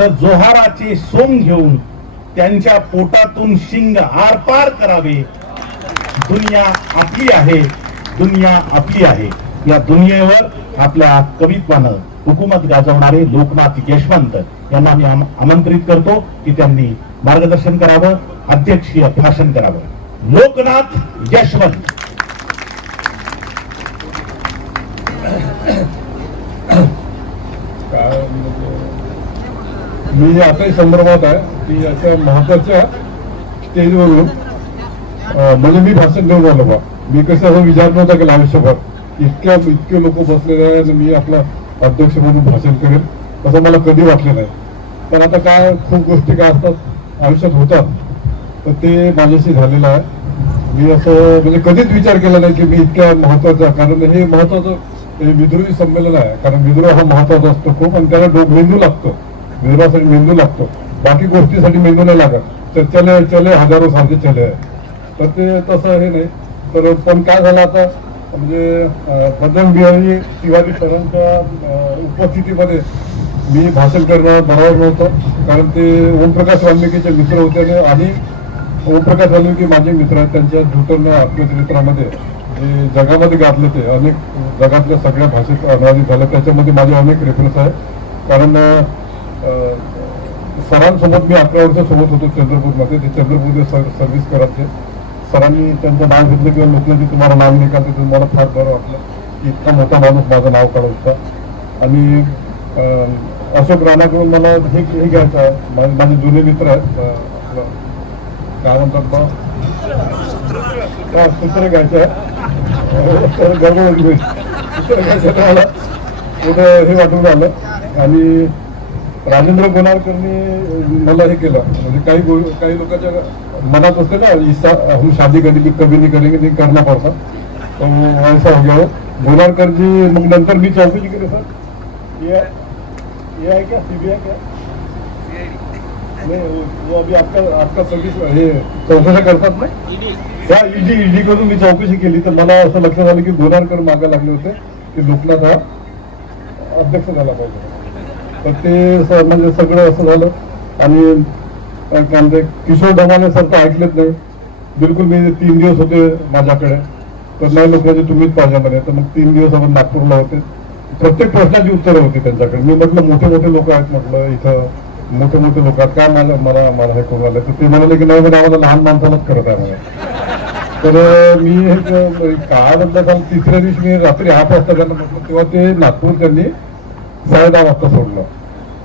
तर जोहाराचे सोंग घेऊन त्यांच्या पोटातून शिंग आरपार करावे. दुनिया आपली आहे, दुनिया आपली आहे. या दुनियेवर आपल्या कवित्वानं हुकूमत गाजवणारे लोकनाथ यशवंत यांना मी आमंत्रित करतो की त्यांनी मार्गदर्शन करावं, अध्यक्षीय भाषण करावं. लोकनाथ यशवंत. मी आता संदर्भात आहे की अशा महत्वाच्या स्टेजवरून म्हणजे मी भाषण देऊन आलो बा. मी कसं विचार नव्हता केला आयुष्यभर इतके लोक बसलेले आहे आणि मी आपला अध्यक्ष म्हणून भाषण करेल असं मला कधी वाटलं नाही. पण आता काय खूप गोष्टी काय असतात आयुष्यात होतात, तर ते माझ्याशी झालेलं आहे. मी असं म्हणजे कधीच विचार केला नाही की मी इतक्या महत्वाचा, कारण हे महत्वाचं हे विद्रोही संमेलन आहे. कारण विद्रोह हा महत्वाचा असतो खूप, आणि त्याला मेंदू लागतो. विद्रोहासाठी मेंदू लागतो, बाकी गोष्टीसाठी मेंदू नाही लागत. तर चले हजारो सारखे चले आहे, तर ते तसं हे नाही. तर पण काय झालं आता म्हणजे बजरंग बिहारी तिवारी सरांच्या उपस्थितीमध्ये मी भाषण करणं बरोबर नव्हतं. कारण ते ओमप्रकाश वाल्मिकीचे मित्र होते आणि ओमप्रकाश वाल्मिकी माझे मित्र आहेत. त्यांच्या झुटन आत्मचरित्रामध्ये जे जगामध्ये गाजले ते अनेक जगातल्या सगळ्या भाषेत अनुवादित झालं, त्याच्यामध्ये माझे अनेक रेफरन्स आहे. कारण सरांसोबत मी 11 वर्ष सोबत होतो चंद्रपूरमध्ये. ते चंद्रपूरमध्ये सर्व्हिस करायचे. सरांनी त्यांचं नाव घेतलं किंवा लोकलं की तुम्हाला नाव नाही का, ते तुम्हाला फार बरं वाटलं की इतका मोठा माणूस माझं नाव काढत होता. आणि अशोक राणाकडून मला हे घ्यायचं आहे. माझे जुने मित्र आहेत, आपलं काय म्हणतात बा, सूत्र घ्यायचं आहे. गर्भवती सूत्र घ्यायचं मला कुठं हे वाटून आलं. आणि राजेंद्र गोनारकरनी मला हे केलं, म्हणजे काही लोकांच्या मनात असते ना, इच्छा हम शादी कधी कभी नहीं करेंगे, नहीं करना पड़ता. तो ऐसा हो गया हो. गोनारकर जी मग नंतर मी चौकशी केली. सर ये है क्या सीबीआई क्या नहीं, वो अभी आपका सर्विस हे चौकशा करतात ना, त्या ईडी करून मी चौकशी केली. तर मला असं लक्षात आलं की गोनारकर मागे लागले होते की लोकनाथ हा अध्यक्ष झाला पाहिजे. तर ते म्हणजे सगळं असं झालं. आणि किशोर ढमाले सर तर ऐकलेच नाही बिलकुल. मी 3 दिवस होते माझ्याकडे, तर नाही लोकांचे तुम्हीच पाहिजे म्हणे. तर मग 3 दिवस आपण नागपूरला होते. प्रत्येक प्रश्नाची उत्तरं होती त्यांच्याकडे. मी म्हटलं मोठे लोक आहेत, म्हटलं इथं मोठे लोक आहेत, काय मला हे करून आलं. तर ते म्हणाले की नाही, आम्हाला लहान माणसालाच करत आहे म्हणे. तर मी हे काय म्हटलं सांग, तिसऱ्या दिवशी मी रात्री 8 वाजता त्यांना म्हटलं, तेव्हा ते नागपूर त्यांनी 10:30 वाजता सोडलं.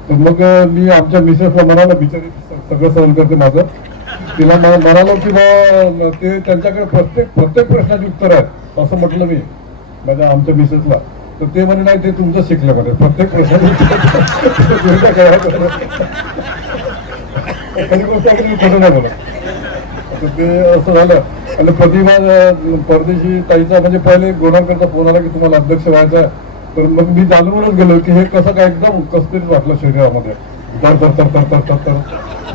तर मग मी आमच्या मिसेसला म्हणालो, बिचारी सगळं सहन करते माझं, तिला म्हणालो की बा ते त्यांच्याकडे प्रत्येक प्रश्नाची उत्तर आहेत असं म्हटलं मी माझ्या आमच्या मिसेसला. तर ते म्हणे नाही, ते तुमचं शिकलं म्हणे, प्रत्येक प्रश्नाची खरी गोष्ट आहे, मी खोटं नाही बोला. तर ते असं झालं. आणि प्रतिभा परदेशी ताईचा म्हणजे पहिले गोनारकरचा फोन आला की तुम्हाला अध्यक्ष व्हायचा आहे. तर मग मी जाणूनच गेलो की हे कसं काय एकदम कसतरीच वाटलं शरीरामध्ये, तर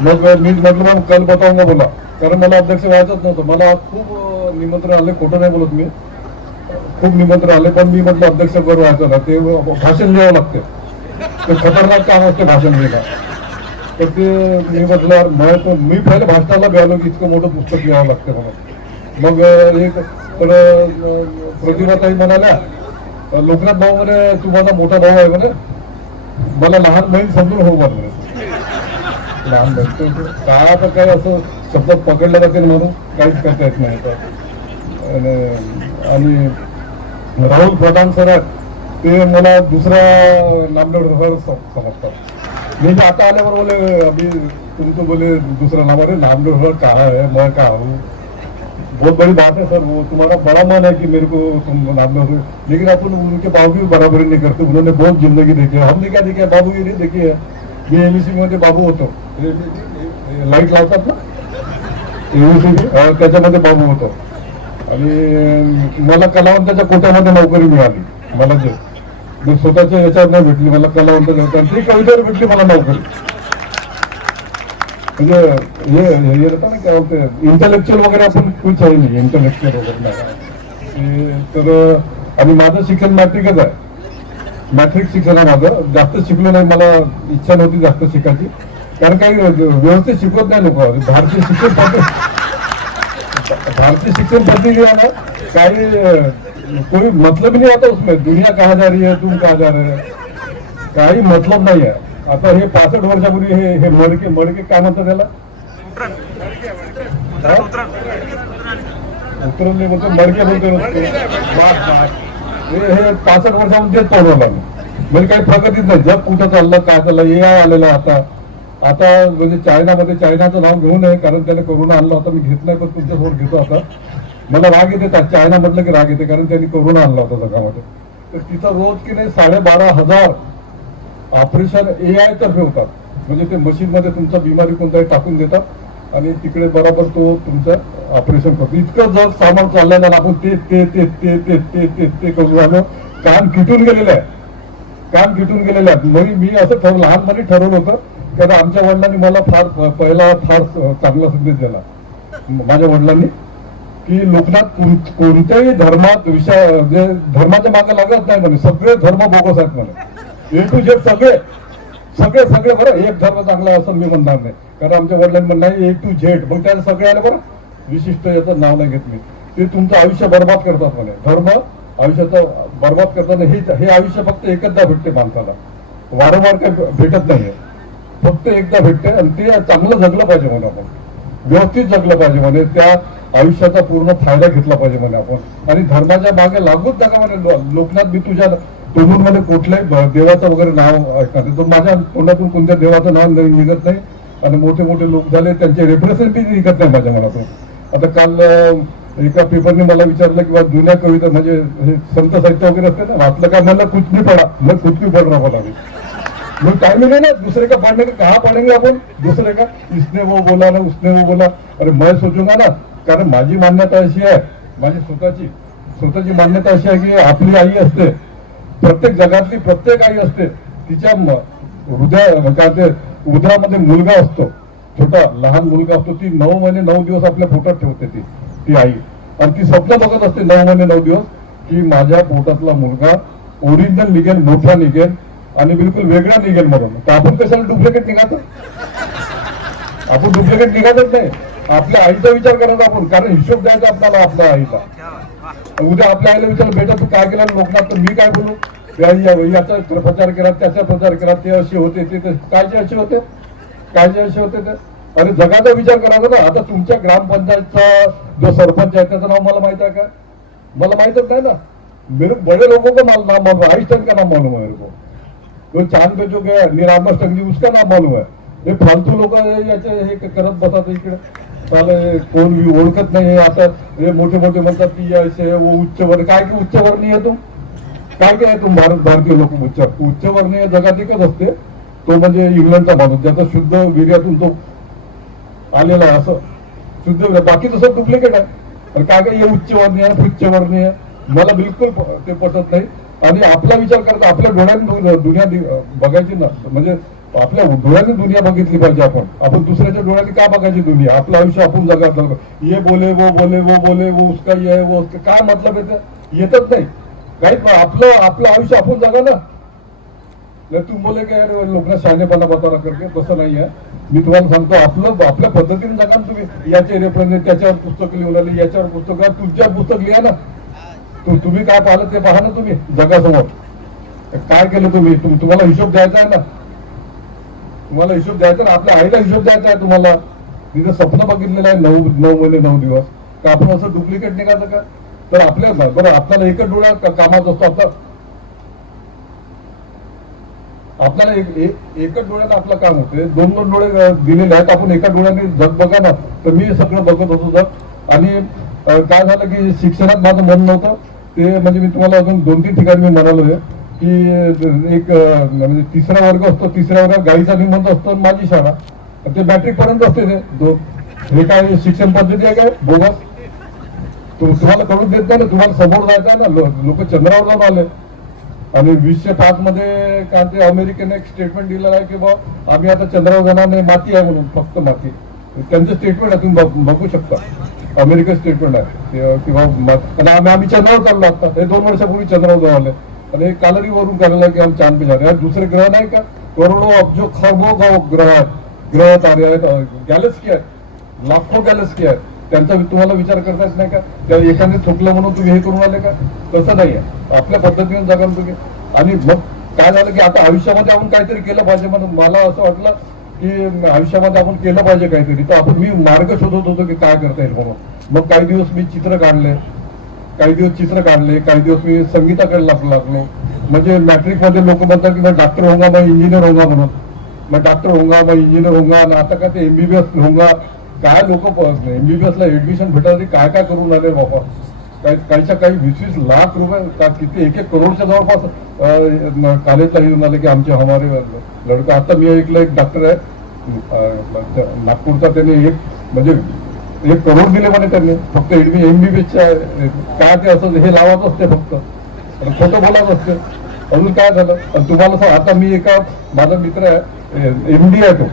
मग मी म्हटलं मग कल बताऊंगा बोला, कारण मला अध्यक्ष व्हायचंच नव्हतं. मला खूप निमंत्रण आले, खोटं नाही बोलत मी, खूप निमंत्रण आले. पण मी म्हटलं अध्यक्ष बरं व्हायचं ना, ते भाषण लिहावं लागते, ते खतरनाक काम असते भाषण लिहिणं. तर ते मी म्हटलं मी पहिले भाषणाला मिळालो की इतकं मोठं पुस्तक लिहावं लागतं म्हणून. मग एक तर प्रतिभाताई म्हणाल्या, लोकनाथ भाऊ म्हणे तुम्हाला मोठा भाऊ आहे म्हणे, मला लहान बहीण समजून हो म्हणे. लहान बहीण काय आता काय असं शब्दात पकडलं जाते म्हणून काहीच करता येत नाही. आणि राहुल प्रधान सर ते मला दुसरा नामदेव समजतात. मी आता आल्यावर बोले अभी तुमको बोले दूसरा नाम, अरे नामदेव कहा है, मैं कहा हूँ, बहुत बड़ी बात है सर, वो तुम्हारा बड़ा मन है कि मेरे को तुम नामदेव, लेकिन अपन उनके बाबू की बराबरी नहीं करते. उन्होंने बहुत जिंदगी देखी है, हमने क्या देखी है, बाबू की नहीं देखी है. मी एमएससी मध्ये बाबू होतो, लाईट लावतात ना एमएससी, त्याच्यामध्ये बाबू होतो. आणि मला कलावंताच्या कोट्यामध्ये नोकरी मिळाली. मला जे मी स्वतःच्या याच्यावर नाही भेटली, मला कलावंताच्या ती कवितेवर भेटली मला नोकरी. म्हणजे हे येतं ना काय बोलते इंटलेक्च्युअल वगैरे, आपण कुछ आहे नाही इंटलेक्च्युअल वगैरे नाही. तर आणि माझं शिक्षण मॅट्रिकच आहे. मॅट्रिक शिक्षण आहे माझं. जास्त शिकलो नाही, मला इच्छा नव्हती जास्त शिकायची, कारण काही व्यवस्थित शिकवत नाही लोक. भारतीय शिक्षण पद्धती आहे ना, काही कोई मतलब ही नहीं आता उसमें. दुनिया कहाँ जा रही है, तुम कहाँ जा रहे हैं, काही मतलब नाही आहे. आता हे 65 वर्षापूर्वी हे मडके काय म्हणतात त्याला, उतरवले बोलतो, मडके बोलतो हे 65 वर्षामध्ये तोडवलं आम्ही. म्हणजे काही प्रगतीच नाही. जग कुठं चाललं, काय चाललं, हे आलेलं आता म्हणजे चायनाचं नाव घेऊ नये, कारण त्याने कोरोना आणला होता. मी घेत नाही, पण तुमच्यासमोर घेतो आता. मला राग येते चायना म्हटलं की राग येते, कारण त्यांनी कोरोना आणला होता जगामध्ये. तर तिथं रोज की नाही 12,500 ऑपरेशन AI तर्फे होतात. म्हणजे ते मशीन मध्ये तुमचा बिमारी कोणताही टाकून देतात आणि तिकडे बरोबर तो तुमचं ऑपरेशन करतो. इतकं जग सामान चाललंय ना, आपण ते करून राहिलो. काम किटून गेलेलं आहे. मी असं लहानपणी ठरवलं होतं, कारण आमच्या वडिलांनी मला फार चांगला संदेश दिला माझ्या वडिलांनी, की लोकनाथ कोणत्याही धर्मात जे धर्माच्या मागे लागत नाही म्हणे. सगळे धर्म बोगस आहेत म्हणे. A to Z सगळे बरं. एक धर्म चांगला असं मी म्हणणार नाही, कारण आमच्या वडिलांनी म्हणणं A to Z. मग त्याला सगळे आले बरं. विशिष्ट याचं नाव नाही घेत मी. ते तुमचं आयुष्य बर्बाद करतात म्हणे. धर्म आयुष्याचं बर्बाद करताना हे आयुष्य फक्त एकदा भेटते माणसाला, वारंवार काही भेटत नाहीये. फक्त एकदा भेटते आणि ते चांगलं जगलं पाहिजे म्हणे आपण, व्यवस्थित जगलं पाहिजे म्हणे. त्या आयुष्याचा पूर्ण फायदा घेतला पाहिजे म्हणे आपण. आणि धर्माच्या मागे लागूच नका म्हणे. लोकनाथ, मी तुझ्या तोंडून मध्ये कुठल्याही देवाचं वगैरे नाव ऐकणार, तो माझ्या तोंडातून कोणत्या देवाचं नाव निघत नाही. आणि मोठे लोक झाले, त्यांचे रेफरन्स बी निघत नाही माझ्या मनातून. आता काल एका पेपरने मला विचारलं की जुन्या कविता म्हणजे संत साहित्य वगैरे असते ना, वाचलं का, मला कुछ भी पडा, मग कुछ भी पड रहा बोला. मग टाइम नहीं ना दूसरे का पढ़ने का, कहाँ पढ़ेंगे आपण दूसरे का. इसने वो बोला ना, उसने वो बोला. अरे मैं सोचूंगा ना, कारण माझी मान्यता अशी आहे, माझी स्वतःची मान्यता अशी आहे की आपली आई असते, प्रत्येक जगातली प्रत्येक आई असते, तिच्या उदरामध्ये मुलगा असतो, छोटा लहान मुलगा असतो. ती 9 महिने 9 दिवस आपल्या पोटात ठेवते ती आई. आणि ती स्वप्न बघत असते 9 महिने 9 दिवस की माझ्या पोटातला मुलगा ओरिजिनल निघेल, मोठा निघेल आणि बिलकुल वेगळा निघेल म्हणून. तर आपण कशाला डुप्लिकेट निघायचं, आपण डुप्लिकेट निघायचंच नाही. आपल्या आईचा विचार करायचा आपण, कारण हिशोब द्यायचा आपल्याला आपल्या आईला. उद्या आपल्या आईला विचार बेटा तू काय केलं लोकनाथ, तर मी काय बोलू, याचा प्रचार केला, त्याचा प्रचार केला, ते असे होते, ते कायचे असे होते ते. आणि जगाचा विचार करायचा ना. आता तुमच्या ग्रामपंचायतचा जो सरपंच आहे त्याचं नाव मला माहित आहे का, मला माहितच नाही ना. मेरे बड़े लोगों को नाम मालूम है, आइंस्टाइन का नाम मालूम है मेरे को. तो चांद पे जो गया नीलांबर टंगली उसका नाम मालूम है. हे फालतू लोक याचे हे करत बसतात इकडे, चाले कोण ओळखत नाही. आता हे मोठे म्हणतात की असे वो उच्च वर्ण, काय की उच्च वर्णीय तुम काय तुम भारतीय लोक उच्च वर्णीय जगात एकच असते, तो म्हणजे इंग्लंडचा माणूस, ज्याचा शुद्ध वीर्यातून तो आलेला आहे, असं शुद्ध. बाकी तसं डुप्लिकेट आहे. काय हे उच्च वर्णीय उच्च वर्णीय, मला बिलकुल ते पटत नाही. आणि आपला विचार करता आपल्या डोळ्यांनी दुनिया बघायची ना, म्हणजे आपल्या डोळ्यांनी दुनिया बघितली पाहिजे. आपण दुसऱ्याच्या डोळ्यांनी का बघायची दुनिया. आपलं आयुष्य आपण जगात, ये बोले वो उसका ये है वो उसका, काय मतलब येतच नाही काही. आपलं आयुष्य आपण जगा ना. तुम बोले की यार लोकांना शहाणेपणा बतारा करके, तसं नाही आहे. मी तुम्हाला सांगतो आपल्या पद्धतीने जगा. तुम्ही याचे रेफरन्स, त्याच्यावर पुस्तक लिहून आले, याच्यावर पुस्तक, तुमच्यावर पुस्तक लिहा ना. तुम्ही काय पाहिलं ते पहा ना. तुम्ही जगासमोर काय केलं तुम्हाला हिशोब द्यायचा आहे ना. तुम्हाला हिशोब द्यायचा ना, आपल्या आईला हिशोब द्यायचा आहे तुम्हाला. तिथं स्वप्न बघितलेलं आहे 9 महिने 9 दिवस. का आपण असं डुप्लिकेट निघायचं का. तर आपल्या बरं आपल्याला एकच डोळा कामात असतो. आपल्याला एकच डोळ्यानं आपलं काम होते. 2 डोळे दिलेले आहेत. आपण एका डोळ्याने जग बघा ना. तर मी सगळं बघत होतो जग. आणि काय झालं की शिक्षणात माझं मन नव्हतं ते, म्हणजे मी तुम्हाला अजून 2-3 ठिकाणी मी म्हणालोय की एक म्हणजे 3रा वर्ग असतो, 3ऱ्या वर्गात गाईचा निबंध असतो, माझी शाळा ते मॅट्रिक पर्यंत असते ते 2. हे काय शिक्षण पद्धती आहे काय बोगस. तुम्हाला कळून देत नाही ना. तुम्हाला समोर जायचं आहे ना. लोक चंद्रावर जाऊन आले. आणि 2005 मध्ये काय ते अमेरिकेने एक स्टेटमेंट दिलेलं आहे की बा आम्ही आता चंद्रावर जाणार नाही, माती आहे म्हणून, फक्त माती. त्यांचं स्टेटमेंट आहे, तुम्ही बघू शकता. अमेरिकन स्टेटमेंट आहे किंवा आम्ही चंद्रावर चाललो आता. हे 2 वर्षापूर्वी चंद्रावर जाऊन आले. आणि हे कॅलरीवरून करायला की हम चांद पे जा रहे हैं. दूसरे ग्रह नाही का, करोडो अब्जो खरबो ग्रह आहेत, ग्रह तारे आहेत, गॅलेक्सी आहेत, लाखो गॅलेक्सी आहेत. त्यांचा तुम्हाला विचार करता येत नाही का? त्या एकाने चुकलं म्हणून तुम्ही हे करून आले का? तसं नाही आहे. आपल्या पद्धतीने जगा तुम्ही. आणि मग काय झालं की आता आयुष्यामध्ये आपण काहीतरी केलं पाहिजे म्हणून मला असं वाटलं की आयुष्यामध्ये आपण केलं पाहिजे काहीतरी. तर आपण मी मार्ग शोधत होतो की काय करता येईल म्हणून. मग काही दिवस मी चित्र काढले, काही दिवस मी संगीताकडे लागलो. म्हणजे मॅट्रिक मध्ये लोक म्हणतात की मैं डॉक्टर होऊंगा, मैं इंजिनियर होऊंगा म्हणून. मैं डॉक्टर होऊंगा, मैं इंजिनियर होऊंगा. आणि आता काय ते एमबीबीएस होऊंगा. काय लोक एमबीबीएस ला ऍडमिशन भेटायसाठी काय काय करून आले बाबा. काहीच्या काही 20-20 लाख रुपये, किती 1-1 करोडच्या जवळपास कॉलेजला येऊन आले की आमचे हमारे लडका. आता मी ऐकलं एक डॉक्टर आहे नागपूरचा, त्याने म्हणजे 1 करोड दिले म्हणे त्यांनी फक्त एमबीबीएसच्या. काय ते असं हे लावत असते फक्त, खोटं बोलत असते. अजून काय झालं. आणि तुम्हाला आता मी माझा मित्र आहे एमडी आहे तो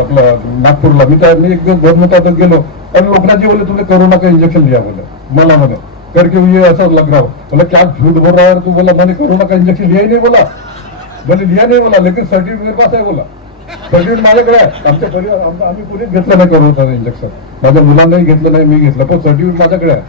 आपला नागपूरला. मी एक दिवस भरमुतात गेलो आणि लोकांची बोले तुमने कोरोना का इंजेक्शन लिया बोले. मला म्हणे करके ये ऐसा लग रहा हो. बोला क्या झूठ बोल रहा है तू. बोला मैंने कोरोना का इंजेक्शन लिया ही नहीं बोला. बोले लिया नहीं बोला, लेकिन सर्टिफिकेट मेरे पास आहे बोला. सर्टिफिकेट माझ्याकडे आहे. आमच्या परिवार आम्ही कोणीच घेतलं नाही कोरोनाचं इंजेक्शन. माझ्या मुलांनाही घेतलं नाही, मी घेतलं, पण सर्टिफिकेट माझ्याकडे आहे.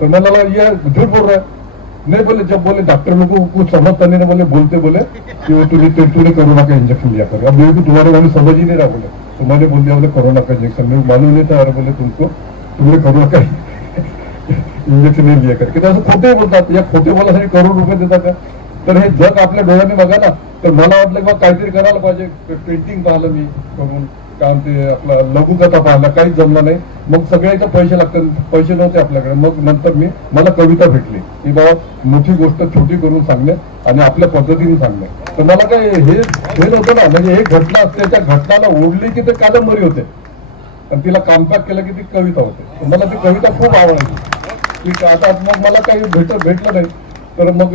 तर मला ये झूठ बोल रहा है. नहीं बोले, जब बोले डॉक्टर लोग को कुछ समझता नहीं, बोले बोलते बोले कि वो तूने कोरोना का इंजेक्शन लिया कर. अब मेरे को तुम्हारे वाले समझ ही नहीं रहा. बोले तुम्हारे बोल दिया बोले कोरोना का इंजेक्शन, मेरे मालूम नहीं था. अरे बोले तुमने कोरोना का इंजेक्शन नहीं लिया करके. असं खोटे बोलतात. या खोटे बोलासाठी करोड रुपये देतात का? तर हे जग आपल्या डोळ्यांनी बघा ना. तर मला वाटलं की काहीतरी करायला पाहिजे. पेंटिंग पाहिलं मी करून, काम ते आपलं लघुकथा पाहिलं, काहीच जमलं नाही. मग सगळ्याचे पैसे लागतात, पैसे नव्हते आपल्याकडे. मग नंतर मला कविता भेटली की बाबा मोठी गोष्ट छोटी करून सांगणे आणि आपल्या पद्धतीने सांगणे. तर मला काय हे नव्हतं ना. म्हणजे एक घटना असते, त्या घटनाला ओढली की ते कादंबरी होते आणि तिला कामकाज केलं की ती कविता होते. मला ती कविता खूप आवडायची की आता मग मला काही भेटलं नाही. तर मग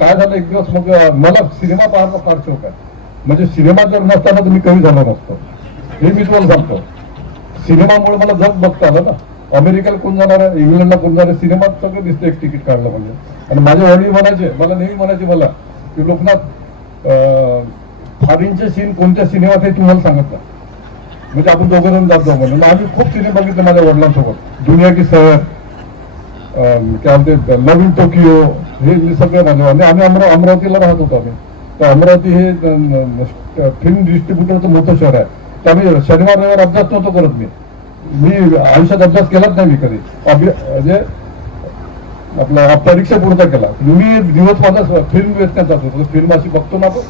काय झालं एक दिवस, मग मला सिनेमा पाहायचा फार शौक आहे. म्हणजे सिनेमा जर नसताना तुम्ही कवी झाला नसतो, हे मी तुम्हाला सांगतो. सिनेमामुळे मला जग बघता आलं ना. अमेरिकेला कोण जाणार आहे, इंग्लंडला कोण जाणार आहे, सिनेमात सगळं दिसतं एक तिकीट काढलं म्हणजे. आणि माझे वडील म्हणायचे, मला नेहमी म्हणायचे मला की लोकनाथ फॉरेनचे सीन कोणत्या सिनेमात आहे तुम्हाला सांगत नाही. म्हणजे आपण दोघं जण जातो म्हणून. आम्ही खूप सिनेमा बघितले माझ्या वडिलांसोबत. दुनिया की सैर, काय म्हणते लव्ह इन टोकियो, हे सगळे माझे. आणि आम्ही अमरावतीला राहत होतो आम्ही. तर अमरावती हे फिल्म डिस्ट्रीब्युटरचं मोठं शहर आहे. तर आम्ही शनिवार रविवार अभ्यास नव्हतो करत. मी आयुष्यात अभ्यास केलाच नाही मी कधी. म्हणजे आपला परीक्षा पुरता केला. मी दिवस माझा फिल्म वेचण्यात जात होतो. फिल्म अशी बघतो ना आपण,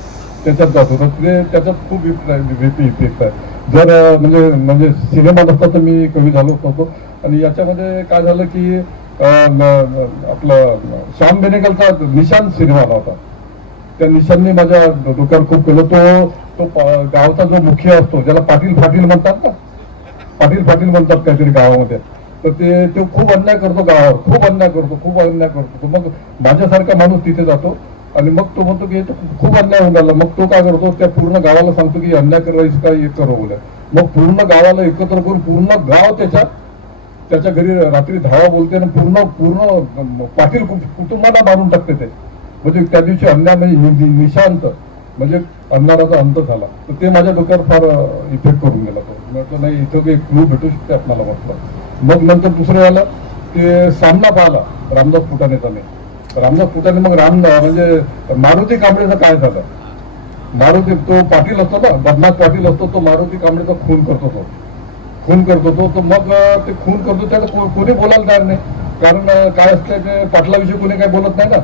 त्याच्यात जात होतो. त्याच्यात खूप इफेक्ट आहे. जर म्हणजे सिनेमा नसता तर मी कवी झालो होतो. आणि याच्यामध्ये काय झालं की आपलं श्याम बेनेगलचा निशान सिनेमा आला होता. त्या निशांनी माझ्या डोक्यावर खूप केलं. तो गावचा जो मुखिया असतो, ज्याला पाटील म्हणतात ना, पाटील म्हणतात काहीतरी गावामध्ये. तर ते खूप अन्याय करतो गावावर, खूप अन्याय करतो. मग माझ्यासारखा माणूस तिथे जातो आणि मग तो म्हणतो की खूप अन्याय होऊन राहिला. मग तो काय करतो, त्या पूर्ण गावाला सांगतो की अन्याय करायचं काय एक करो बोले. मग पूर्ण गावाला एकत्र करून पूर्ण गाव त्याच्या घरी रात्री धावा बोलते आणि पूर्ण पाटील कुटुंबाला मारून टाकते ते. म्हणजे त्या दिवशी अन्याय म्हणजे निशांत, म्हणजे अंधाराचा अंत झाला. तर ते माझ्या डोक्यावर फार इफेक्ट करून गेला. तो म्हटलं नाही, इथं एक क्लू भेटू शकते आपल्याला म्हटलं. मग नंतर दुसरं झालं ते सामना पाहिला रामदास फुटाणेचा. रामदास फुटाणे मग म्हणजे मारुती कांबळेचं काय झालं. मारुती तो पाटील असतो ना, बदनाथ पाटील असतो, तो मारुती कांबळेचा खून करतो तो. तर मग ते खून करतो त्याला कोणी बोलायला तयार नाही. कारण काय असतं ते पाटलाविषयी कोणी काय बोलत नाही ना.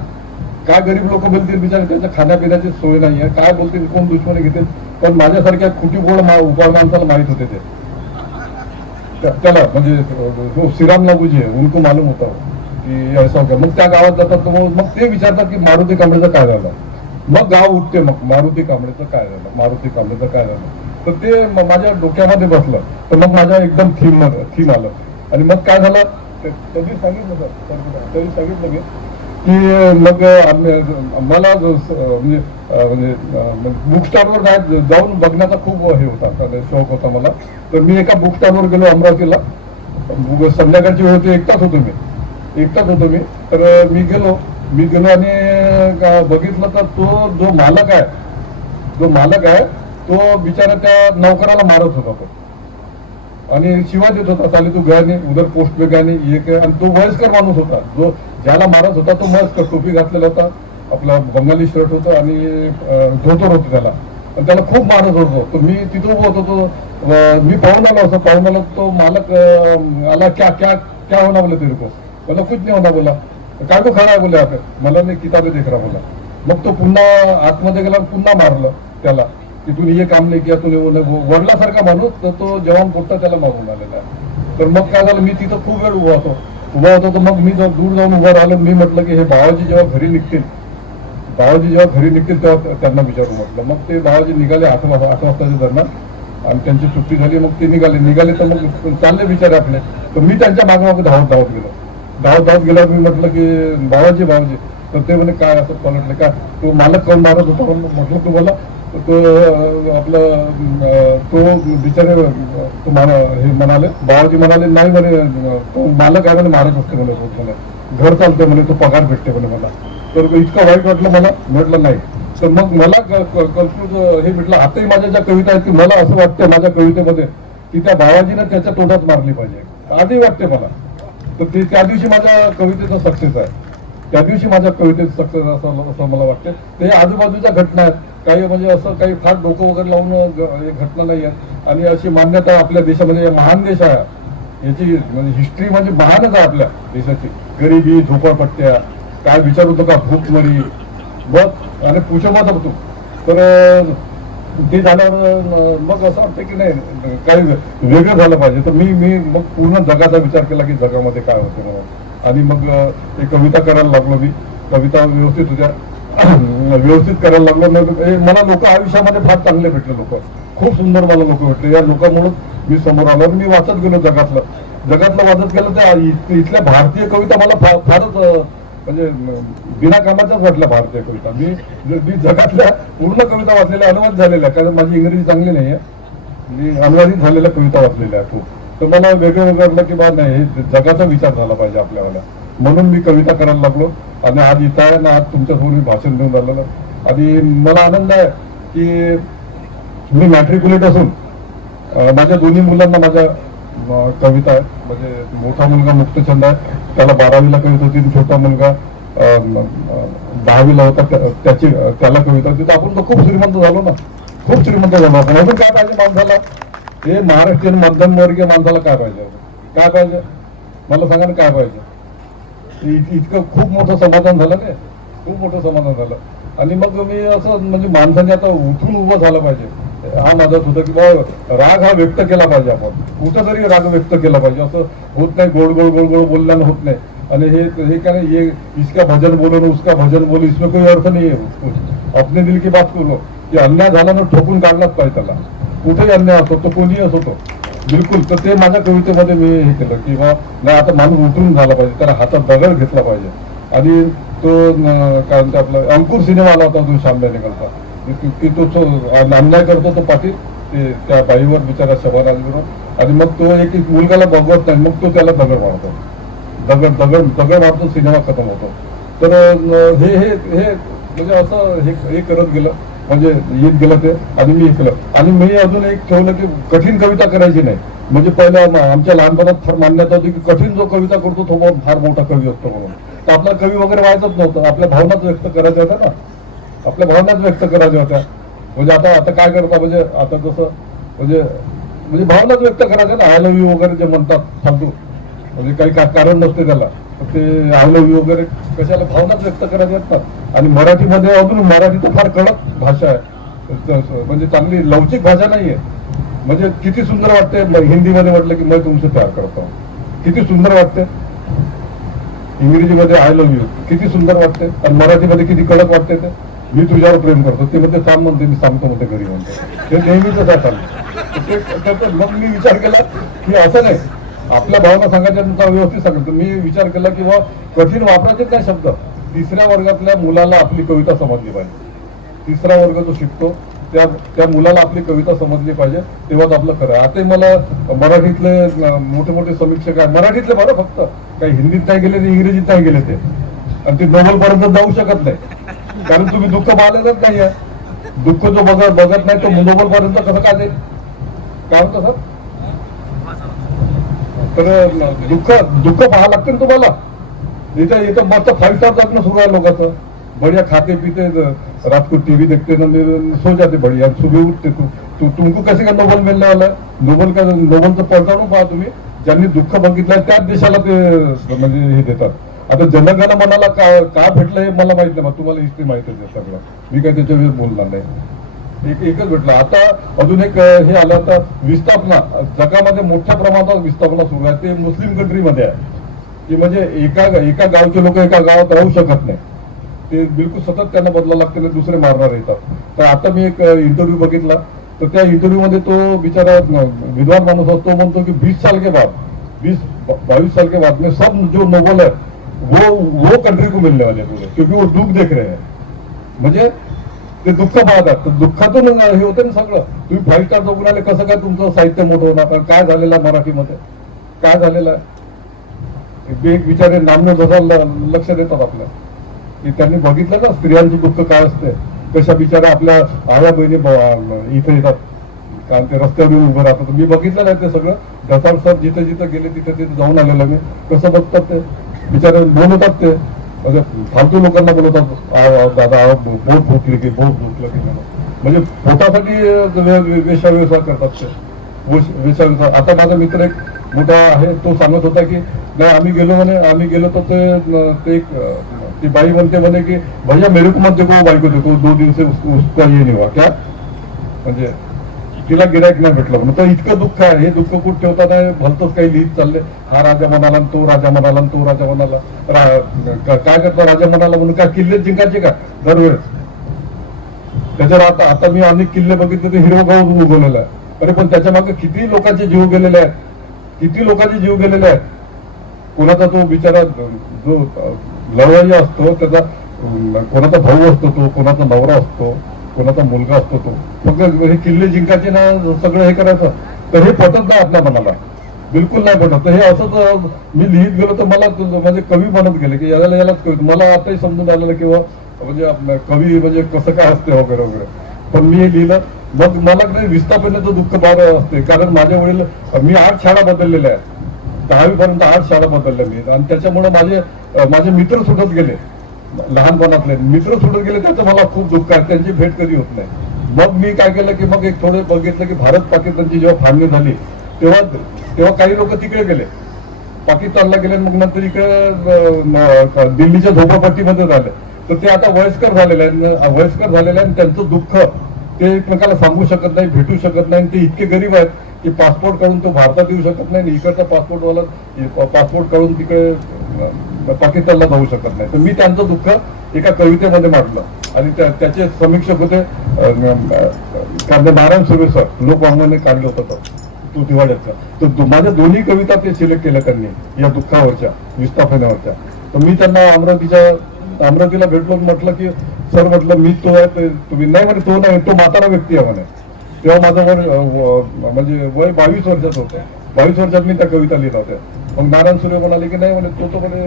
काय गरीब लोक बोलतील बिचारे, त्यांच्या खाण्यापिण्याची सोय नाही आहे, काय बोलतील, कोण दुश्मनी घेतील. पण माझ्यासारख्या खुटी बोळ उपाळ माणसाला माहित होते ते. त्याला म्हणजे जो श्रीराम लागूजी आहे उनको मालूम होता की ऐसा हो. मग त्या गावात जातात. मग ते विचारतात की मारुती कांबळेचं काय झालं. मग गाव उठते, मग मारुती कांबळेचं काय झालं. तर ते माझ्या डोक्यामध्ये बसलं. तर मग माझ्या एकदम थीम आलं. आणि मग काय झालं तरी सांगितलं मी की मग मला म्हणजे बुक स्टॉलवर जाऊन बघण्याचा खूप हे होता, शौक होता मला. तर मी एका बुक स्टॉलवर गेलो अमरावतीला. संध्याकाळची वेळ होती, एकटाच होतो मी. तर मी गेलो आणि बघितलं तर तो जो मालक आहे तो बिचारा त्या नौकराला मारत होता तो, आणि शिवा देत होता, चाले तू गया नाही उधर पोस्ट पे गया नाही ये काय. आणि तो वयस्कर माणूस होता, जो ज्याला मारत होता तो वयस्कर, टोपी घातलेला होता, आपला बंगाली शर्ट होतं आणि धोतर होतं त्याला, आणि त्याला खूप मारत होतो. तर मी तिथं उभं होतो, मी पाहून आलो, तो मालक आला, क्या क्या क्या होना बोला तेरे को, बोला कुछ नहीं होना बोला, काय तो खरा आहे बोले आता, मला नाही किताबे देख रहा बोला. मग तो पुन्हा आतमध्ये गेला, पुन्हा मारलं त्याला की तुम्ही हे काम नाही किया, तुम्ही वडलासारखा माणूस, तर तो जवान पोट्टा त्याला मारून आलेला. तर मग काय झालं, मी तिथं खूप वेळ उभा होतो तर मग मी दूर जाऊन उभं राहिलो. मी म्हटलं की हे भावाजी जेव्हा घरी निघतील तेव्हा त्यांना विचारू म्हटलं. मग ते भावाजी निघाले 8 वाजताच्या दरम्यान, आणि त्यांची सुट्टी झाली. मग ते निघाले तर मग चालले बिचारे आपले. तर मी त्यांच्या मागे धावत गेलो. मी म्हटलं की भावाजी, तर ते म्हणे काय असं पलटले का, तो मालक कोण मारत होता. म्हटलं तुम्हाला तो आपलं तो बिचारे हे म्हणाले, भावाजी म्हणाले नाही म्हणे, तो मालक आहे म्हणे, मारत असते म्हणे, घर चालते म्हणे, तो पगार भेटते म्हणे मला. तर इतकं वाईट वाटलं मला, म्हटलं नाही. तर मग मला हे भेटलं. आताही माझ्या ज्या कविता आहेत की मला असं वाटतं माझ्या कवितेमध्ये की त्या भावाजीनं त्याच्या तोंडात मारली पाहिजे, आजही वाटते मला. तर ते त्या दिवशी माझ्या कवितेचा सक्सेस आहे, असं मला वाटतं. ते आजूबाजूच्या घटना आहेत, काही म्हणजे असं काही फार डोकं वगैरे लावून घटना नाही आहेत. आणि अशी मान्यता आपल्या देशामध्ये, महान देश आहे, याची म्हणजे हिस्ट्री म्हणजे महानच आहे आपल्या देशाची. गरिबी, झोपडपट्ट्या, काय विचार होतो का, भूकमरी बघ आणि पूछ मत तू. तर ते झाल्यावर मग असं वाटतं की नाही काही वेगळं झालं पाहिजे. तर मी मग पूर्ण जगाचा विचार केला की जगामध्ये काय होतं म्हणून. आणि मग ते कविता करायला लागलो. मी कविता व्यवस्थित होत्या, व्यवस्थित करायला लागलो. मला लोक आयुष्यामध्ये फार चांगले भेटले, लोक खूप सुंदर मला लोक भेटले. या लोकांमुळे मी समोर आलो. मी वाचत गेलो जगातलं वाचत गेलो. त्या इथल्या भारतीय कविता मला फारच म्हणजे बिना कामाच्याच वाटल्या भारतीय कविता. मी जगातल्या पूर्ण कविता वाचलेल्या, अनुवाद झालेल्या, कारण माझी इंग्रजी चांगली नाही आहे, मी अनुवादित झालेल्या कविता वाचलेल्या खूप. तर मला वेगळं वाटलं की बा नाही, हे जगाचा विचार झाला पाहिजे आपल्याला, म्हणून मी कविता करायला लागलो. आणि आज इथं आहे ना, आज तुमच्यासमोर मी भाषण देऊन राहिलेलं. आणि मला आनंद आहे की मी मॅट्रिक्युलेट असून माझ्या दोन्ही मुलांना माझ्या कविता आहे. म्हणजे मोठा मुलगा मुक्तछंद आहे, त्याला 12वीला कविता होती. छोटा मुलगा 10वीला होता, त्याला कविता होती. तर आपण तर खूप श्रीमंत झालो ना, खूप श्रीमंत झालो आपण. अजून काय पाहिजे माणसाला, हे महाराष्ट्रीयन मध्यमवर्गीय माणसाला काय पाहिजे मला सांगा ना, काय पाहिजे. इतकं खूप मोठं समाधान झालं नाही, खूप मोठं समाधान झालं. आणि मग मी असं म्हणजे माणसाने आता उठून उभं झालं पाहिजे. हा माझा होतं की बा राग हा व्यक्त केला पाहिजे, आपण कुठंतरी राग व्यक्त केला पाहिजे. असं होत नाही गोड गोड बोलल्यानं होत नाही. आणि हे काय नाही, ये इसका भजन बोलो ना उसका भजन बोलो, इसमें कोई अर्थ नाही आहे. अपने दिल की बात करू की अन्याय झाला ना ठोकून काढलाच पाहिजे त्याला, कुठेही अन्याय असतो तो, कोणीही असो तो, बिलकुल. तर ते माझ्या कवितेमध्ये मी हे केलं की बा नाही, आता माणूस उठून झाला पाहिजे, त्याला हातात दगड घेतला पाहिजे. आणि तो काय म्हणतो आपला अंकुर सिनेमा आला होता तो शामला निघालता, की तो अन्याय करतो तो पाटील ते त्या बाईवर बिचारा शबानाजीवर. आणि मग तो एक मुलगाला बघवत नाही, मग तो त्याला दगड मारतो, दगड मारतो, सिनेमा खतम होतो. तर हे म्हणजे असं हे करत गेलं, म्हणजे येत गेलं ते. आणि मी हे केलं. आणि मी अजून एक ठेवलं की कठीण कविता करायची नाही. म्हणजे पहिल्या आमच्या लहानपणात फार मान्यता होती की कठीण जो कविता करतो तो फार मोठा कवी असतो म्हणून. तर आपला कवी वगैरे व्हायचंच नव्हतं, आपल्या भावनाच व्यक्त करायच्या होत्या ना, आपल्या भावनाच व्यक्त करायच्या होत्या. म्हणजे आता काय करता, म्हणजे आता जसं म्हणजे भावनाच व्यक्त करायच्या ना, आय लव्ह यू वगैरे जे म्हणतात फालतू, म्हणजे काही कारण नसते त्याला, ते आय लव्ह यू वगैरे कशाला, भावनाच व्यक्त करायच्या असतात. आणि मराठीमध्ये अजून, मराठी तर फार कडक भाषा आहे, म्हणजे चांगली लवचिक भाषा नाहीये. म्हणजे किती सुंदर वाटते हिंदीमध्ये म्हटलं की मैं तुमसे प्यार करता हूं, किती सुंदर वाटते. इंग्रजीमध्ये आय लव्ह यू किती सुंदर वाटते. आणि मराठीमध्ये किती कडक वाटते ते, मी तुझ्यावर प्रेम करतो. ते म्हणते सांग म्हणते, मी सांगतो म्हणते घरी म्हणते. ते नेहमीच आहे चाललं. मग मी विचार केला की असं नाही, आपल्या भावना सांगायच्या व्यवस्थित सांगतो. मी विचार केला की बा कठीण वापरायचे काय शब्द. 3ऱ्या वर्गातल्या मुलाला आपली कविता समजली पाहिजे. 3रा वर्ग जो शिकतो त्या मुलाला आपली कविता समजली पाहिजे, तेव्हाच आपलं खरं. आता मला मराठीतले मोठे समीक्षक आहे, मराठीतले बरं, फक्त काही हिंदीत नाही गेले, इंग्रजीत नाही गेले ते, आणि ते नोबेल पर्यंत जाऊ शकत नाही. कारण तुम्ही दुःख पाहिलेलंच नाहीये. दुःख जो बघत नाही तो नोबल पर्यंत कसं काय जाईल? काय म्हणतो सर? तर दुःख पाहावं लागतं ना तुम्हाला. इथं मस्त 5 स्टार जगणं सुरू आहे लोकांचं. बढ़िया खाते पीते रात को टीवी देखते ना सो जाते बढ़िया, सुबह उठते. तुमको कैसे का नोबल मिळणे वाला? नोबलचं पडताळून पहा तुम्ही. ज्यांनी दुःख बघितलंय त्याच देशाला ते म्हणजे हे देतात. आता जनगण मनाला का भेटलं हे मला माहित नाही, तुम्हाला हिस्ट्री माहित आहे सगळं, मी काही त्याच्याविषयी बोलणार नाही. एकच भेटलं. आता अजून एक हे आलं, आता विस्थापना जगामध्ये मोठ्या प्रमाणात विस्थापना सुरू आहे. ते मुस्लिम कंट्रीमध्ये आहे की म्हणजे एका गावचे लोक एका गावात राहू शकत नाही. ते बिलकुल सतत त्यांना बदलावं लागतं आणि दुसरे मारणार येतात. तर आता मी एक इंटरव्ह्यू बघितला, तर त्या इंटरव्ह्यू मध्ये तो बिचारा विद्वान माणूस तो म्हणतो की 20 साल के बाद 22 साल के बाद में सब जो नोबल है वो कंट्री को मिलने वाले पूरे, क्योंकि वो दुःख देख रहे हैं. म्हणजे ते दुःख पाहतात. तर दुःखातून हे होते ना सगळं. तुम्ही 5 स्टार बघून आले, कसं काय तुमचं साहित्य मोठं होणार? काय झालेलं आहे मराठीमध्ये, काय झालेलं आहे? एक बिचारे नामने जसा लक्ष देतात आपल्या, की त्यांनी बघितलं ना स्त्रियांचं दुःख काय असते, कशा बिचारा आपल्या आया बहिणी इथे येतात, कारण ते रस्त्यावर उभं राहतात. मी बघितलं नाही ते सगळं. ढसाळ सर जिथे जिथे गेले तिथे जाऊन आलेलं मी. कसं बघतात ते बिचारे, बोलवतात ते म्हणजे फालतू लोकांना बोलवतात, दादा बोट फुटली की बोट फुटलं की, म्हणजे पोटासाठी वेशाव्यवसाय करतात ते. वेशाव्यवसाय. आता माझा मित्र एक मोठा आहे, तो सांगत होता की नाही आम्ही गेलो तर ते ती बाई म्हणते म्हणे की भैया मेरे को मत देखो, बाई को देखो, 2 दिन से उसका ये नहीं हुआ क्या, म्हणजे तिला गिरायक नाही भेटलं म्हणून. तर इतकं दुःख आहे. हे दुःख कुठं ठेवता नाही, भलतंच काही लिहित चालले. हा राजा म्हणाला, तो राजा म्हणाला, तो राजा म्हणाला. काय करता राजा म्हणाला म्हणून काय किल्ले जिंकायचे का दरवेळेस? त्याच्यावर आता मी अनेक किल्ले बघितले, ते हिरवं गाव उगवलेलं आहे. अरे पण त्याच्या मागे किती लोकांचे जीव गेलेले आहेत, किती लोकांचे जीव गेलेले आहेत. कोणाचा तो बिचारा जो लढवय्या असतो, त्याचा कोणाचा भाऊ असतो, तो कोणाचा नवरा असतो, कोणाचा मुलगा असतो, तो फक्त हे किल्ले जिंकायचे ना सगळं हे करायचं. तर हे पटत नाही आपल्या मनाला, बिलकुल नाही पटत. तर हे असंच मी लिहित गेलो तर मला म्हणजे कवी बनत गेले की यालाच कवी. मला आताही समजून आलेलं किंवा म्हणजे कवी म्हणजे कसं काय असते वगैरे वगैरे. पण मी हे लिहिलं, मग मला काही विस्थापनेचं दुःख फार असते. कारण माझ्या वडील, मी 8 शाळा बदललेल्या आहेत, 10वी पर्यंत 8 शाळा बदलल्या मी. आणि त्याच्यामुळे माझे मित्र सुटत गेले, लहानपणातले मित्र सुटत गेले. त्याचं मला खूप दुःख आहे, त्यांची भेट कधी होत नाही. मग मी काय केलं की मग एक थोडं बघितलं की भारत पाकिस्तानची जेव्हा फाळणी झाली तेव्हा काही लोक तिकडे गेले, पाकिस्तानला गेले. मग नंतर इकडे दिल्लीच्या झोपडपट्टीमध्ये झाले. तर ते आता वयस्कर झालेले आहेत आणि त्यांचं दुःख ते एकमेकाला सांगू शकत नाही, भेटू शकत नाही. ते इतके गरीब आहेत की पासपोर्ट काढून तो भारतात येऊ शकत नाही, इकडचा पासपोर्ट काढून तिकडे पाकिस्तानला जाऊ शकत नाही. तर मी त्यांचं दुःख एका कवितेमध्ये मांडलं. आणि त्याचे समीक्षक होते नारायण सुर्वे सर, लोकवाङ्मयाने काढलं होतं तो दिवाळ्याचा. तर माझ्या दोन्ही कविता ते सिलेक्ट केल्या त्यांनी या दुःखावरच्या, विस्थापनावरच्या. तर मी त्यांना अमरावतीला भेटलो, म्हटलं की सर म्हटलं मी तो आहे, तुम्ही नाही म्हणे तो नाही, तो म्हातारा व्यक्ती आहे म्हणे. तेव्हा माझं म्हणजे वय 22 वर्षाचं होतं. 22 वर्षात मी त्या कविता लिहिल्या होत्या. मग नारायण सुर्वे म्हणाले की नाही म्हणे तो म्हणे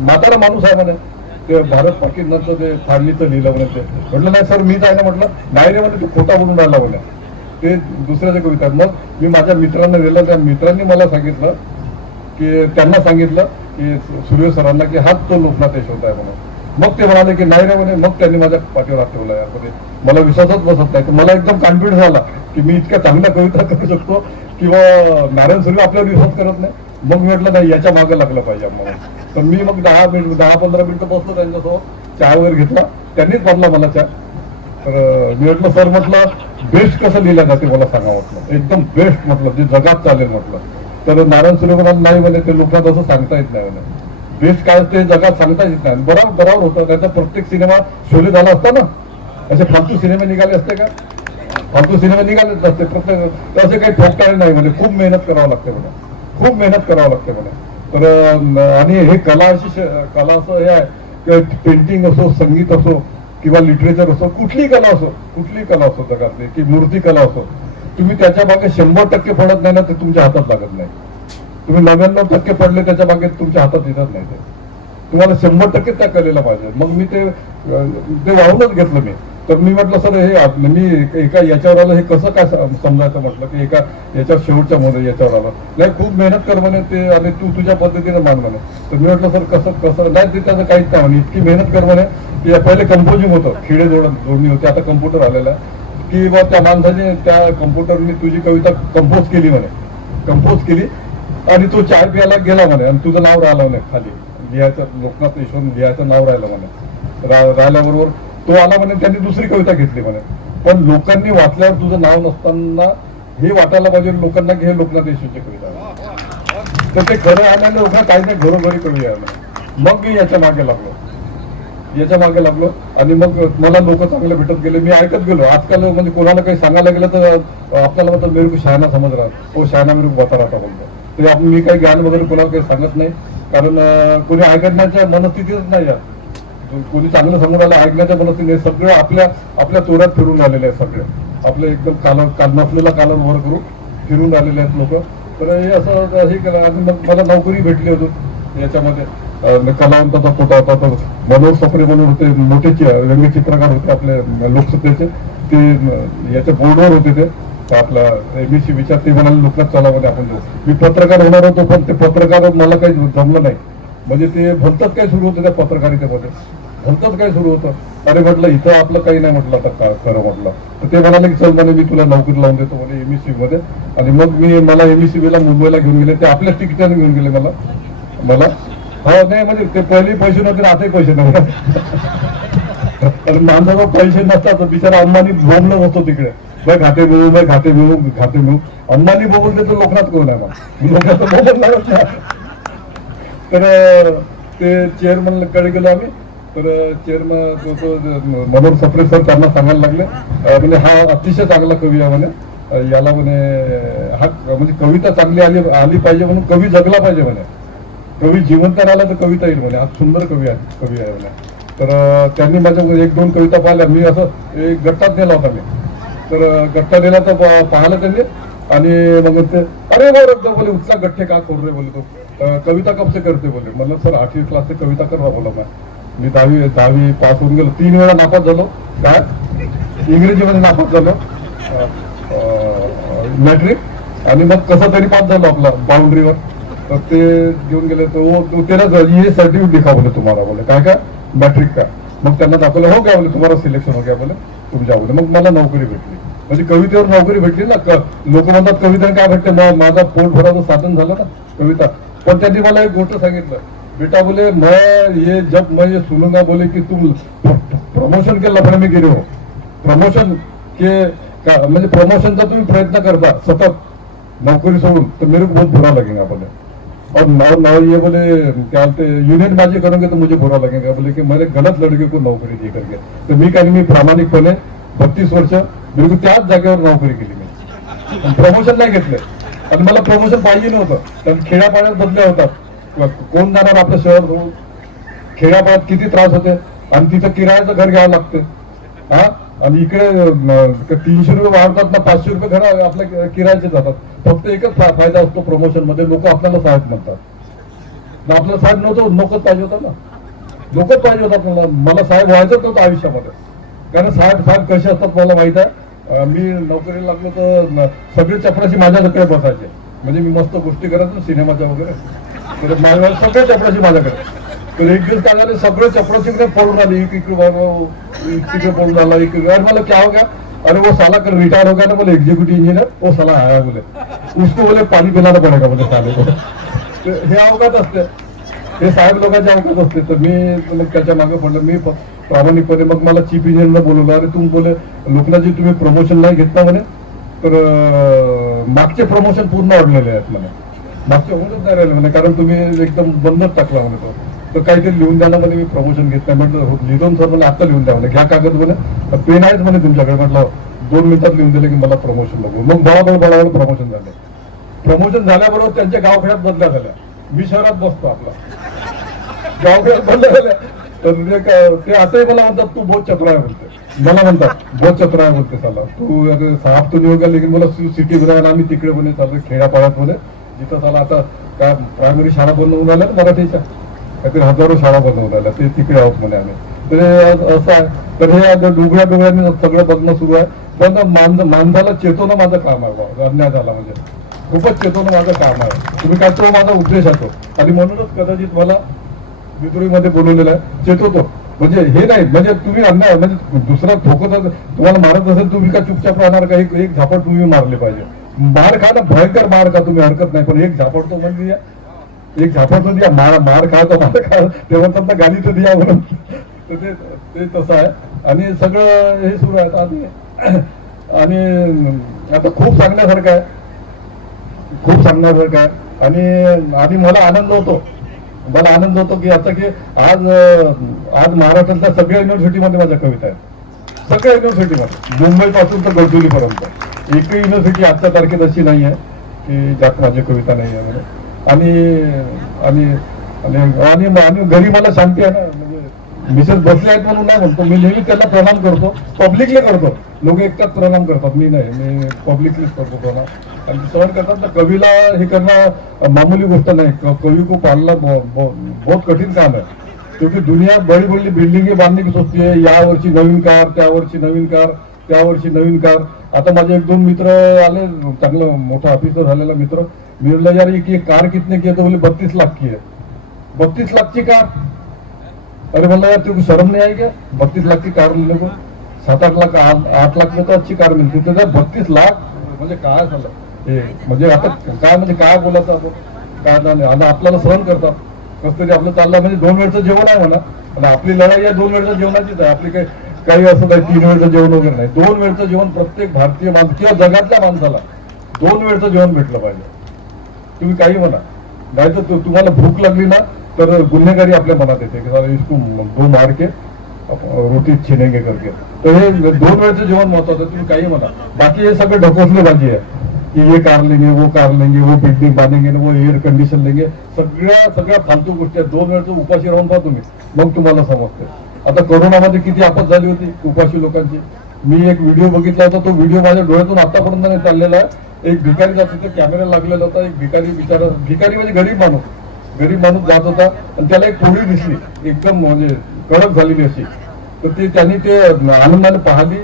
म्हातारा माणूस आहे म्हणे, ते भारत पाकिस्तानचं ते फाळणीचं लिहिलं म्हणे. ते म्हटलं नाही सर मीच आहे ना. म्हटलं नाही रे म्हणे, तो खोटा बोलून राहिला म्हणे, ते दुसऱ्याच्या कविता. मग मी माझ्या मित्रांना दिलं, त्या मित्रांनी मला सांगितलं की त्यांना सांगितलं की सुर्वे सरांना की हाच तो लोकनाथ यशवंत आहे म्हणून. मग ते म्हणाले की नाही रे म्हणे. मग त्यांनी माझ्या पाठीवर हात ठेवला. यामध्ये मला विश्वासच बसत नाही. मला एकदम कॉन्फिडन्स झाला की मी इतक्या चांगल्या कविता करू शकतो किंवा नारायण सुर्वे आपल्यावर विश्वास करत नाही. मग मी म्हटलं नाही, याच्या मागे लागलं पाहिजे म्हणून. तर मी मग 10-15 मिनिटं बसलो त्यांच्यासोबत, चहा वगैरे घेतला. त्यांनीच बनला मला चहा. तर मी म्हटलं सर म्हटलं बेस्ट कसं लिहिलं जाते मला सांगा म्हटलं, एकदम बेस्ट म्हटलं जे जगात चालेल म्हटलं. तर नारायण सुर्वे म्हणाले नाही म्हणे, ते लोकांना तसं सांगता येत नाही म्हणे. बेस्ट काय ते जगात सांगता येत नाही. बरोबर होतं. त्याचा प्रत्येक सिनेमा शोले झाला असता ना, असे फालतू सिनेमे निघाले असते का? फालतू सिनेमे निघालेच असते. प्रत्येक असे काही ठोकताळे नाही म्हणे, खूप मेहनत करावं लागते म्हणे, खूप मेहनत करावं लागते म्हणे. तर आणि हे कला असं हे आहे, पेंटिंग असो, संगीत असो किंवा लिटरेचर असो, कुठली कला असो जगातली, की मूर्ती कला असो, तुम्ही त्याच्या मागे 100% पडत नाही ना, ते तुमच्या हातात लागत नाही. तुम्ही 99% पडले त्याच्या मागे तुमच्या हातात येतात नाही ते. तुम्हाला 100% त्या कलेला पाहिजे. मग मी ते वाहूनच घेतलं मी. तर मी म्हटलं सर हे मी एका याच्यावर आलं हे कसं काय समजायचं म्हटलं की एका याच्यावर शेवटच्या मध्ये याच्यावर आलं नाही खूप मेहनत कर म्हणे ते आणि तू तुझ्या पद्धतीने मान म्हणे. तर मी म्हटलं सर कसं कसं नाही ते त्याचं काहीच नाही म्हणे इतकी मेहनत कर म्हणे की पहिले कंपोजिंग होतं खिडे जोडणी होती आता कम्प्युटर आलेला की बा त्या माणसाने त्या कम्प्युटरने तुझी कविता कंपोज केली म्हणे कंपोज केली आणि तो चाय प्यायला गेला म्हणे आणि तुझं नाव राहिलं म्हणे खाली लिहायचं लोकनाथ ईश्वर लिहायचं नाव राहिलं म्हणे राहिल्याबरोबर तो आला म्हणे त्यांनी दुसरी कविता घेतली म्हणे. पण लोकांनी वाचल्यावर तुझं नाव नसताना हे वाटायला पाहिजे लोकांना की हे लोकनाथ ईश्वरची कविता आहे. तर ते खरं आल्याने लोक काही नाही घरोघरी कवी आहे म्हणे. मग मी याच्या मागे लागलो आणि मग मला लोक चांगले भेटत गेले मी ऐकत गेलो. आजकाल म्हणजे कोणाला काही सांगायला गेलं तर आपल्याला म्हणतात मेरे को शहाणा समज रहा तो शहाणा मेरे को बता रहा बोलतो. ते आपण मी काही ज्ञान वगैरे कोणाला काही सांगत नाही कारण कोणी ऐकण्याच्या मनस्थितीच नाही आहे. कोणी चांगलं समोर आलं ऐकण्याच्या मनस्थिती सगळं आपल्या चोरात फिरून आलेले आहेत सगळे आपले एकदम नसलेला कालन वर करून फिरून आलेले आहेत लोक. तर हे असं हे केलं आणि मग मला नोकरी भेटली होती याच्यामध्ये कलावंताचा फोटा होता तर मनोज सप्रे म्हणून होते मोठे व्यंगचित्रकार होते आपले लोकसभेचे ते याच्या बोर्डवर होते ते आपला एमएससी विचार ते म्हणाले लोकनाथ चलामध्ये आपण जाऊ. मी पत्रकार होणार होतो पण ते पत्रकार मला काही जमलं नाही म्हणजे ते भलतच काय सुरू होतं त्या पत्रकारितेमध्ये भलतच काय सुरू होतं. अरे म्हटलं इथं आपलं काही नाही म्हटलं आता खरं म्हटलं तर ते म्हणाले की चल म्हणे मी तुला नोकरी लावून देतो म्हणे एमएससी मध्ये. आणि मग मला एमएससी ला मुंबईला घेऊन गेले ते आपल्याच तिकिटाने घेऊन गेले मला हो नाही म्हणजे ते पहिले पैसे नव्हते आताही पैसे नव्हते आणि माणसाला पैसे नसतात बिचारा अंबानी बोंबलं बसतो तिकडे भाई खाते मिळू अंबानी बोबल देतो लोकनाथ कोण आहे लोकांचं बोबल लागत नाही. तर ते चेअरमन कडे गेलो आम्ही तर चेअरमन मनोज सप्रे सर त्यांना सांगायला लागले म्हणजे हा अतिशय चांगला कवी आहे म्हणे याला म्हणे हा म्हणजे कविता चांगली आली पाहिजे म्हणून कवी जगला पाहिजे म्हणे कवी जिवंत राहिला तर कविता येईल म्हणे. आज सुंदर कवी आहे म्हणे. तर त्यांनी माझ्या 1-2 कविता पाहिल्या मी असं एक गट्टात नेला होता मी तर गट्टा नेला तर पाहिलं त्यांनी आणि मग ते अरे बोले उत्साह गठ्ठे का खोल रे बोले तो कविता कब से करते बोले मतलब सर 8वीं क्लास से कविता कर रहा बोला मी 10वी पास होऊन गेलो 3 वेळा नापास झालो काय इंग्रजीमध्ये नापास झालो मॅट्रिक आणि मग कसा तरी पास झालो आपला बाउंड्रीवर. तर ते घेऊन गेले तो तेरा ये सर्टिफिकेट दिखा बोले तुम्हाला बोले काय मॅट्रिक का. मग त्यांना दाखवलं हो क्या बोले तुम्हाला सिलेक्शन हो गया बोले तुमच्या बोले. मग मला नोकरी भेटली म्हणजे कवितेवर नोकरी भेटली ना. लोक म्हणतात कवितेने काय भेटते माझा पोट भराचं साधन झालं ना कविता. पण त्यांनी मला एक गोष्ट सांगितलं बेटा बोले मैं ये सुनूंगा बोले की तुम प्रमोशन के लफड़े में गिरे हो प्रमोशन के म्हणजे प्रमोशनचा तुम्ही प्रयत्न करता सतत नौकरी सोडून तर मेरे को बहुत बुरा लगेगा बोले और नाव ये बोले क्या बोलते यूनियन बाजी करोगे तो मुझे बुरा लगेगा बोले की मैंने गलत लड़के को नौकरी दी करके. तर मी काही मी प्रामाणिकपणे 32 वर्ष बिलकुल त्याच जागेवर नोकरी केली मी प्रमोशन नाही घेतलं आणि मला प्रमोशन पाहिजे नव्हतं कारण खेड्यापाड्यात बदल्या होतात कोण जाणार आपलं शहर सोडून खेड्यापाड्यात किती त्रास होते आणि तिथं किरायाचं घर घ्यावं लागते हा आणि इकडे 300 रुपये वाढतात ना 500 रुपये घर आपल्या किरायाचे जातात. फक्त एकच फायदा असतो प्रमोशन मध्ये लोक आपल्याला साहेब म्हणतात आपल्याला साहेब नव्हतं नोकच पाहिजे होता ना लोकच पाहिजे होता मला साहेब व्हायचंच नव्हतं आयुष्यामध्ये कारण साहेब कसे असतात मला माहित आहे. मी नोकरीला लागलो तर सगळे चपराशी माझ्याकडे बसायचे म्हणजे मी मस्त गोष्टी करायचो सिनेमाच्या वगैरे तर माझ्या सगळे चपराशी माझ्याकडे. तर एक दिवस काय झाले सगळे चपराशीकडे पळून आले इकडे पळून आला इकडे अरे मला क्या हो गया अरे वो साला कर रिटायर हो गया ना बोले एग्जीक्यूटिव इंजीनियर वो साला आया बोले उसको बोले पाणी पिलाना पडेगा बोले साले को. हे अवघात असते हे साहेब लोकांचे अवघात असते. तर मी त्याच्या मागे पडलं मी प्रामाणिकपणे मग मला चीफ इंजिनियरला बोलवलं अरे तुम्ही बोले लोकनाथजी तुम्ही प्रमोशन नाही घेतला म्हणे तर मागचे प्रमोशन पूर्ण अडलेले आहेत म्हणे मागचे होऊनच नाही राहिले म्हणे कारण तुम्ही एकदम बंदच टाकला म्हणे तो. तर काहीतरी लिहून द्यायला म्हणे मी प्रमोशन घेत नाही म्हटलं लिहून सर मला आता लिहून द्या म्हणे घ्या कागद म्हणे पेन आहेच म्हणे तुमच्याकडे म्हटलं 2 मिनिटात लिहून दिले की मला प्रमोशन लागू. मग बळाबळ प्रमोशन झाले. प्रमोशन झाल्याबरोबर त्यांच्या गावखेड्यात बदल्या झाल्या. मी शहरात बसतो आपला गावखेड्यात बदल्या झाल्या. तर ते आताही मला म्हणतात तू बहुत चतुर आहे बोलते मला म्हणतात बहुत चतुर आहे बोलते साला तू साहेब तू निवडला लेकिन मला सिटी मध्ये आम्ही तिकडे म्हणे चालू खेड्यापाड्यात मध्ये जिथं त्याला आता काय प्रायमरी शाळा बंद होऊन आल्या मराठीच्या काहीतरी हजारो शाळा बनवल्या, ते तिकडे आहोत म्हणे आम्ही. तर हे असं आहे. तर हे आता डोंगरांनी सगळं बघणं सुरू आहे. पण माणसाला चेतवणं माझं काम आहे बाबा. अन्याय झाला म्हणजे खूपच चेतवणं माझं काम आहे. तुम्ही काय, तो माझा उद्देश आहे तो. आणि म्हणूनच कदाचित मला विदुरीमध्ये बोलवलेलं आहे, चेतवतो. म्हणजे हे नाही म्हणजे तुम्ही अन्याय म्हणजे दुसरा ठोकत तुम्हाला मारत असेल, तुम्ही का चुपचाप राहणार का? एक झापड तुम्ही मारले पाहिजे. मार खा ना, भयंकर मार खा, तुम्ही हरकत नाही. पण एक झापड तो म्हणजे एक झापड तो द्या. मार खा तर मार खा, ते म्हणतात ना गाली तर द्या म्हणून. तर ते तसं आहे. आणि सगळं हे सुरू आहे. आणि आता खूप सांगण्यासारखं आहे, खूप सांगण्यासारखं आहे. आणि मला आनंद होतो की आता की आज महाराष्ट्रातल्या सगळ्या युनिव्हर्सिटीमध्ये माझ्या कविता आहेत. सगळ्या युनिव्हर्सिटीमध्ये, मुंबईपासून तर गडचिरोलीपर्यंत एकही युनिव्हर्सिटी आजच्या तारखेत अशी नाही आहे की ज्यात माझी कविता नाही आहे. आणि घरी मला शांती आहे ना. म्हणजे मिसेस बसले आहेत म्हणून नाही म्हणतो मी, नेहमी त्यांना प्रणाम करतो, पब्लिकली करतो. लोक एकटाच प्रणाम करतात, मी नाही, मी पब्लिकलीच करतो प्रणाम. आणि सहन करतात ना. कवीला हे करणं मामूली गोष्ट नाही. कवी को पालना बहुत कठीण काम आहे. क्योंकि दुनिया बड़ी बड़ी बिल्डिंगे बांधने की सोचती है. या वर्षी नवीन कार, त्या वर्षी नवीन कार, त्या वर्षी नवीन कार. आता माझे 1-2 मित्र आले, चांगलं मोठा ऑफिसर झालेला मित्र. मी बोलला यार ये कार कितने की है? तो बोले 32 लाख की है. 32 लाख की कार? अरे बोला यार तुमको शर्म नहीं आई क्या? 32 लाख की कार लेने को? 7-8 लाख 8 लाख में तो अच्छी कार मिळते. तर 32 लाख म्हणजे काय झालं हे? म्हणजे आता काय म्हणजे काय बोलायचं आपण? काय नाही. आता आपल्याला सहन करतात कसं तरी आपलं चाललं. म्हणजे 2 वेळचं जेवण आहे म्हणा, पण आपली लढाई या 2 वेळच्या जेवणाचीच आहे. आपली काही असं काही 3 वेळचं जेवण वगैरे नाही. 2 वेळचं जेवण प्रत्येक भारतीय माणूस किंवा जगातल्या माणसाला 2 वेळचं जेवण भेटलं पाहिजे. तुम्ही काही म्हणा, नाही तर तुम्हाला भूक लागली ना तर गुन्हेगारी आपल्या मनात येते की साला इसको 2 मार के रोटी छिनेंगे करके. तर हे 2 वेळचं जेवण महत्वाचं. तुम्ही काही म्हणा, बाकी हे सगळं ढकोसलेबाजी आहे की ये कार लेंगे, वो कार लेंगे, वो बिल्डिंग बांधेंगे, वो एअर कंडिशन लेंगे. सगळ्या फालतू गोष्टी आहेत. 2 वेळचं उपाशी राहून पहा तुम्ही, मग तुम्हाला समजते. आता कोरोनामध्ये किती आपत झाली होती उपाशी लोकांची. मी एक व्हिडिओ बघितला होता, तो व्हिडिओ माझ्या डोळ्यातून आतापर्यंत नाही चाललेला आहे. एक भिकारी जात होता, कॅमेरा लागलेला होता. एक भिकारी म्हणजे गरीब माणूस जात होता आणि त्याला एक पोळी दिसली एकदम म्हणजे कडक झालेली अशी. तर त्यांनी ते आनंदाने पाहिली,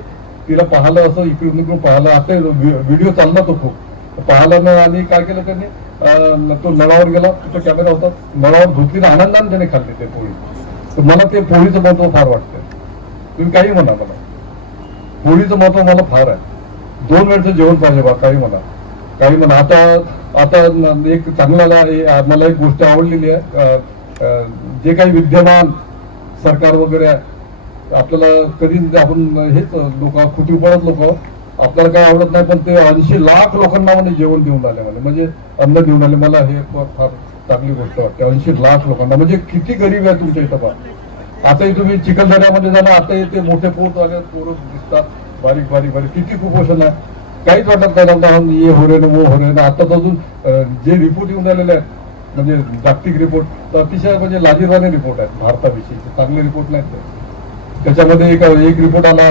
तिला पाहिलं, असं इकडून पाहिलं. आता व्हिडिओ चालला तो खूप पाहिला ना. आणि काय केलं त्यांनी, तो नळावर गेला, तिथं कॅमेरा होता, नळावर धुतली ना, आनंदाने त्याने खाल्ली ते पोळी. तर मला ते पोळीचं महत्व फार वाटतं. तुम्ही काही म्हणा, मला पोळीचं महत्व मला फार आहे. 2 वेळचं जेवण पाहिजे बा, काही म्हणा. आता एक चांगला मला एक गोष्ट आवडलेली आहे. जे काही विद्यमान सरकार वगैरे आहे, आपल्याला कधी आपण हेच लोक खुटीपणच लोक आपल्याला काय आवडत नाही, पण ते 80 लाख लोकांना म्हणजे जेवण देऊन आले, म्हणजे अन्न देऊन आले. मला हे फार चांगली गोष्ट वाटते. 80 लाख लोकांना म्हणजे किती गरीब आहे तुमच्या इथं पहा. आताही तुम्ही चिखलदऱ्यामध्ये जाणार, आता ते मोठे पोट आले पोरं दिसतात, बारीक, किती कुपोषण आहे. काहीच वाटत नाही. ये हो रे ना, वो हो रे ना. आता अजून जे रिपोर्ट येऊन राहिलेले आहेत म्हणजे जागतिक रिपोर्ट, तर अतिशय म्हणजे लाजिरवाणे रिपोर्ट आहेत भारताविषयी. चांगले रिपोर्ट नाहीत ते. त्याच्यामध्ये एक रिपोर्ट आला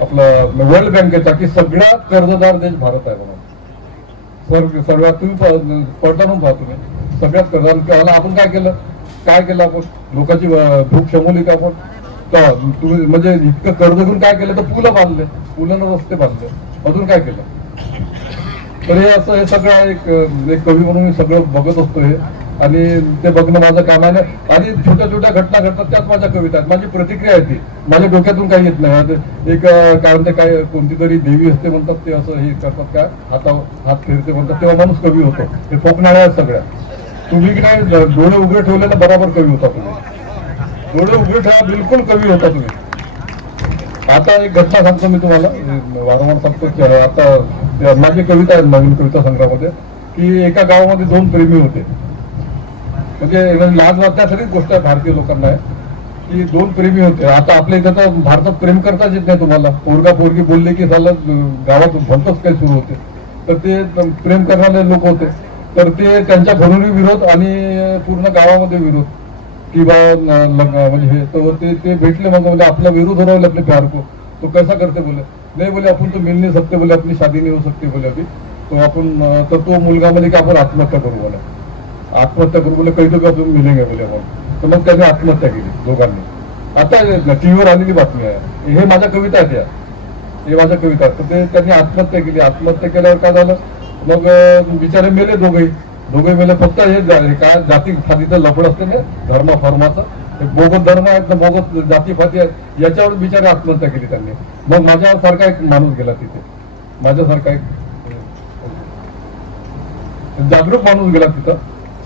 आपला वर्ल्ड बँकेचा की सगळ्यात कर्जदार देश भारत आहे म्हणून. सर्वात तुम्ही पडताना पहा तुम्ही, सगळ्यात कर्जदार. आपण काय केलं आपण लोकांची भूक शमवली का आपण? तुम्ही म्हणजे इतकं कर्ज घेऊन काय केलं तर पुलानं रस्ते बांधले, अजून काय केलं? तर हे असं हे सगळं एक कवी म्हणून मी सगळं बघत असतो हे, आणि ते बघणं माझं काम आहे. आणि छोट्या घटना घडतात, त्यात माझ्या कविता आहेत. माझी प्रतिक्रिया आहे ती, माझ्या डोक्यातून काही येत नाही. एक काय म्हणते, काय कोणती तरी देवी असते म्हणतात, ते असं हे करतात, काय हात फिरते म्हणतात, तेव्हा माणूस कवी होतो. हे फोकणाऱ्या आहेत सगळ्या. तुम्ही की नाही डोळे उघडे ठेवले ना, बरोबर कवी होता तुम्ही. डोळे उघडे ठेवा, बिलकुल कवी होता तुम्ही. आता एक घटना सांगतो मी तुम्हाला, वारंवार सांगतो की आता माझी कविता आहे नवीन कविता संग्रहामध्ये, की एका गावामध्ये 2 प्रेमी होते. म्हणजे लाज वाटण्यासारखीच गोष्ट आहे भारतीय लोकांना आहे की 2 प्रेमी होते. आता आपल्या इथं तर भारतात प्रेम करताच येत नाही तुम्हाला. पोरगी बोलले की झालं गावात भलतच काही सुरू होते. तर ते प्रेम करणारे लोक होते. तर ते त्यांच्या घरून विरोध आणि पूर्ण गावामध्ये विरोध की बा म्हणजे हे. तर ते भेटले, मग म्हणजे आपला विरोध हो रहा अपने प्यार को. तो कैसा करते बोले, नाही बोले आपण तो मिल नहीं सकते बोले, अपनी शादी नहीं हो सकती बोले अभी. तो आपण तर तो मुलगा म्हणजे की आपण आत्महत्या करू बोला. आत्महत्या करू बोले कैद का तुम्ही मिलेंगे बोले म्हणून. तर मग त्यांनी आत्महत्या केली दोघांनी. आता टीव्हीवर आलेली बातमी आहे, हे माझ्या कविता आहेत या, हे माझ्या कविता आहेत. तर ते त्यांनी आत्महत्या केली. आत्महत्या केल्यावर काय झालं, मग बिचारे मेले दोघे मेले. फक्त हे काय जाती फातीचं लफड असतं ना, धर्म फर्माचं, बोगस धर्म आहेत ना, बोगस जाती फाती आहेत, याच्यावर बिचारे आत्महत्या केली त्यांनी. मग माझ्यासारखा एक माणूस गेला तिथे, माझ्यासारखा एक जागरूक माणूस गेला तिथं,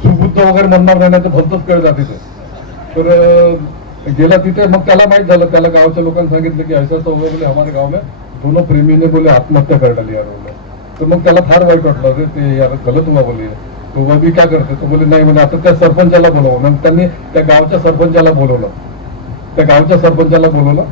सुबुद्ध वगैरे म्हणणार नाही तर भलतच कळ जाते ते. तर गेला तिथे. मग त्याला माहित झालं, त्याला गावच्या लोकांनी सांगितलं की ऐसा तो बोले हमारे गाव में दोनों प्रेमीने बोले आत्महत्या कर डाली यार बोले. तर मग त्याला फार वाईट वाटलं, अरे ते यार गलत हुआ बोले, तो अभी क्या करते, तो बोले नाही म्हणे आता त्या सरपंचाला बोलवलं. मग त्यांनी त्या गावच्या सरपंचाला बोलवलं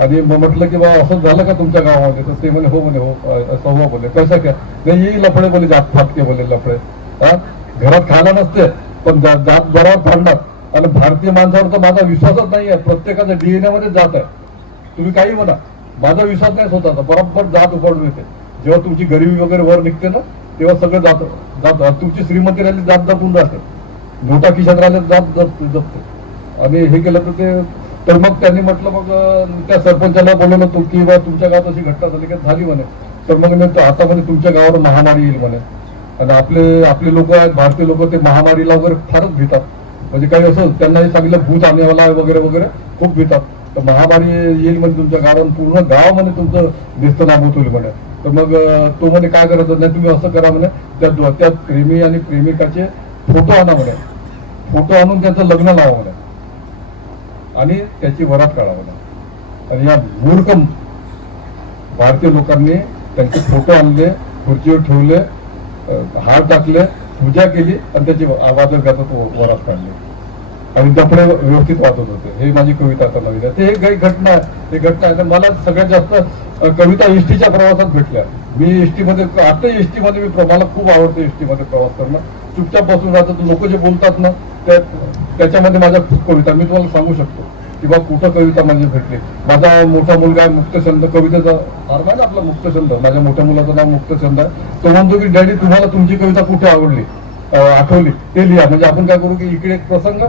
आणि मग म्हटलं की बा असं झालं का तुमच्या गावामध्ये. तर ते म्हणे हो म्हणे हो असं हुआ बोले. कसं काय, नाही येई लफडे बोले, जात फाटके बोले लफडे. हा, घरात खायला नसते पण जात बरोबर फाडणार. आणि भारतीय माणसावर तर माझा विश्वासच नाही आहे, प्रत्येकाच्या डीएनए मध्ये जात आहे. तुम्ही काही म्हणा, माझा विश्वास नाही स्वतःचा, बरोबर जात उकडून येते. जेव्हा तुमची गरिबी वगैरे वर निघते ना, तेव्हा सगळं जात तुमची श्रीमंती राहिली जात जपून राहते, नोटा खिशात राहिले जात जपते. आणि हे केलं तर मग त्यांनी म्हटलं, मग त्या सरपंचाला बोलवलं तो की बा तुमच्या गावात अशी घटना झाली का, झाली म्हणे. तर मग आता म्हणे तुमच्या गावावर महामारी येईल म्हणे. आणि आपले लोक आहेत, भारतीय लोक, ते महामारीला वगैरे फारच भीतात. म्हणजे काही असं त्यांना सांगितलं भूत आणेवाला वगैरे वगैरे खूप भीतात. तर महामारी येईल म्हणजे तुमच्या गावात, पूर्ण गाव म्हणे तुमचं नेस्तनाबूत होईल म्हणे. तर मग तो म्हणे काय करायचं नाही, तुम्ही असं करा म्हणे, त्या प्रेमी आणि प्रेमिकाचे फोटो आणा म्हणे, फोटो आणून त्यांचं लग्न लावा म्हणे आणि त्याची वरात काढा म्हणे. आणि या मूर्ख भारतीय लोकांनी त्यांचे फोटो आणले, खुर्चीवर ठेवले, हार टाकले, पूजा केली आणि त्याची आवाज गातात वरात काढली आणि डफडे व्यवस्थित वाजत होते. हे माझी कविता आता नवीन आहे. ते एक घटना आहे. मला सगळ्यात जास्त कविता एसटीच्या प्रवासात भेटल्या. मी एसटीमध्ये, आता एसटीमध्ये मला खूप आवडतं एसटीमध्ये प्रवास करणं. चुपचाप बसून राहतं, लोक जे बोलतात ना त्याच्यामध्ये माझ्या खूप कविता, मी तुम्हाला सांगू शकतो किंवा कुठं कविता म्हणजे भेटली. माझा मोठा मुलगा आहे, मुक्तछंद कवितेचा अर्थ आहे ना आपला मुक्तछंद, माझ्या मोठ्या मुलाचं नाव मुक्तछंद आहे. तो म्हणतो की डॅडी तुम्हाला तुमची कविता कुठे आठवली ते लिहा. म्हणजे आपण काय करू की इकडे एक प्रसंग,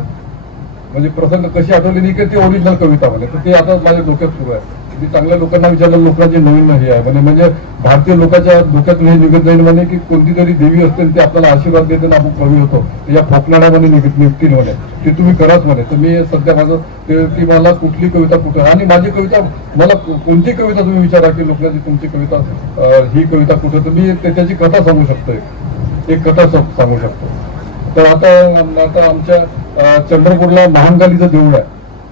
म्हणजे प्रसंग कशी आठवली इकडे ती ओरिजिनल कविता म्हणे. तर ते आता माझ्या डोक्यात सुरू आहे. मी चांगल्या लोकांना विचारलं, लोकांचे नवीन हे आहे म्हणजे भारतीय लोकांच्या डोक्यातून हे निघत जाईल म्हणे की कोणती तरी देवी असते ते आपल्याला आशीर्वाद देते ना, आपण कवी होतो, या फोकनाड्यामध्ये निघतील म्हणे, ते तुम्ही कराच म्हणे. तर मी सध्या माझं की मला कुठली कविता कुठं, आणि माझी कविता, मला कोणती कविता तुम्ही विचारा की लोकांची तुमची कविता ही कविता कुठं, तर मी त्याची कथा सांगू शकतो, एक कथा सांगू शकतो. तर आता आमच्या चंद्रपूरला महाकालीचं देऊळ आहे.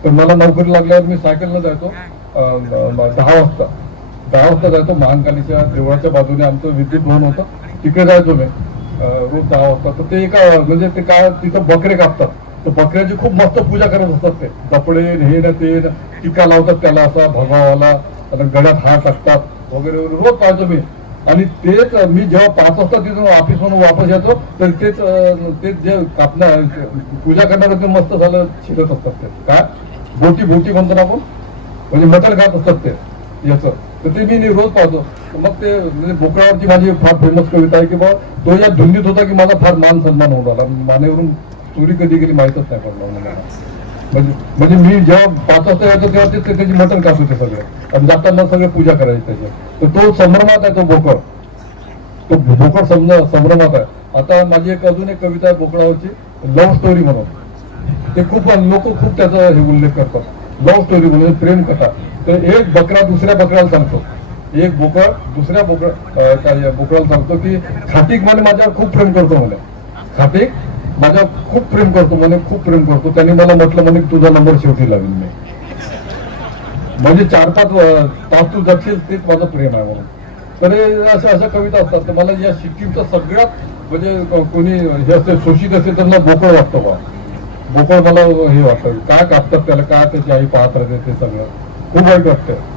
तर मला नोकरी लागल्यावर मी सायकलनं जायचो, 10 वाजता जायचो. महाकालीच्या देवळाच्या बाजूने आमचं विद्युत भवन होतं, तिकडे जायचो मी रोज 10 वाजता. तर ते म्हणजे ते काय तिथं बकरे कापतात, तर बकऱ्याची खूप मस्त पूजा करत असतात. ते कपडे हे ना ते टीका लावतात त्याला असा भगवावाला, गळ्यात हार टाकतात वगैरे वगैरे रोज पाहतो मी. आणि तेच मी जेव्हा 5 वाजता तिथून ऑफिस म्हणून वापस येतो, तर तेच जे कापणार पूजा करणार ते मस्त झालं शिकत असतात. ते काय बोटी म्हणतो आपण, म्हणजे मटण खात असतात ते याचं. तर ते मी रोज पाहतो. मग ते म्हणजे बोकळावरची माझी फार फेमस कविता आहे की बा तो या धुंदीत होता की माझा फार मान सन्मान होत आला, मानेवरून चोरी कधी गेली माहीतच नाही पडलं मला. म्हणजे मी जेव्हा 5 वाजता यायचो तेव्हा ते त्याची मटण खात होते सगळे, आणि जाताना सगळे पूजा करायची त्याची. तर तो संभ्रमात आहे, तो बोकड संभ्रमात आहे. आता माझी अजून एक कविता आहे बोकडावरची, लव्ह स्टोरी म्हणून. ते लोक खूप त्याचा हे उल्लेख करतात, लव्ह स्टोरी म्हणून प्रेम कथा. तर एक बकरा दुसऱ्या बकऱ्याला सांगतो, एक बोकड दुसऱ्या बोकडाला सांगतो की खाटीक म्हणे माझ्यावर खूप प्रेम करतो म्हणे, खाटीक माझ्या खूप प्रेम करतो म्हणे, खूप प्रेम करतो. त्यांनी मला म्हटलं म्हणे तुझा नंबर शेवटी लावीन मी, म्हणजे 4-5 तास तू जगशील तेच माझं प्रेम आहे म्हणून. तर अशा कविता असतात. तर मला या सिक्कीमचं सगळ्यात म्हणजे कोणी हे असते शोषित असेल त्यांना बोकड वाटतो बा, बोकड मला हे वाटतं, काय कापतात त्याला, काय त्याची आई पाहत राहते, ते सगळं खूप वाईट वाटतं.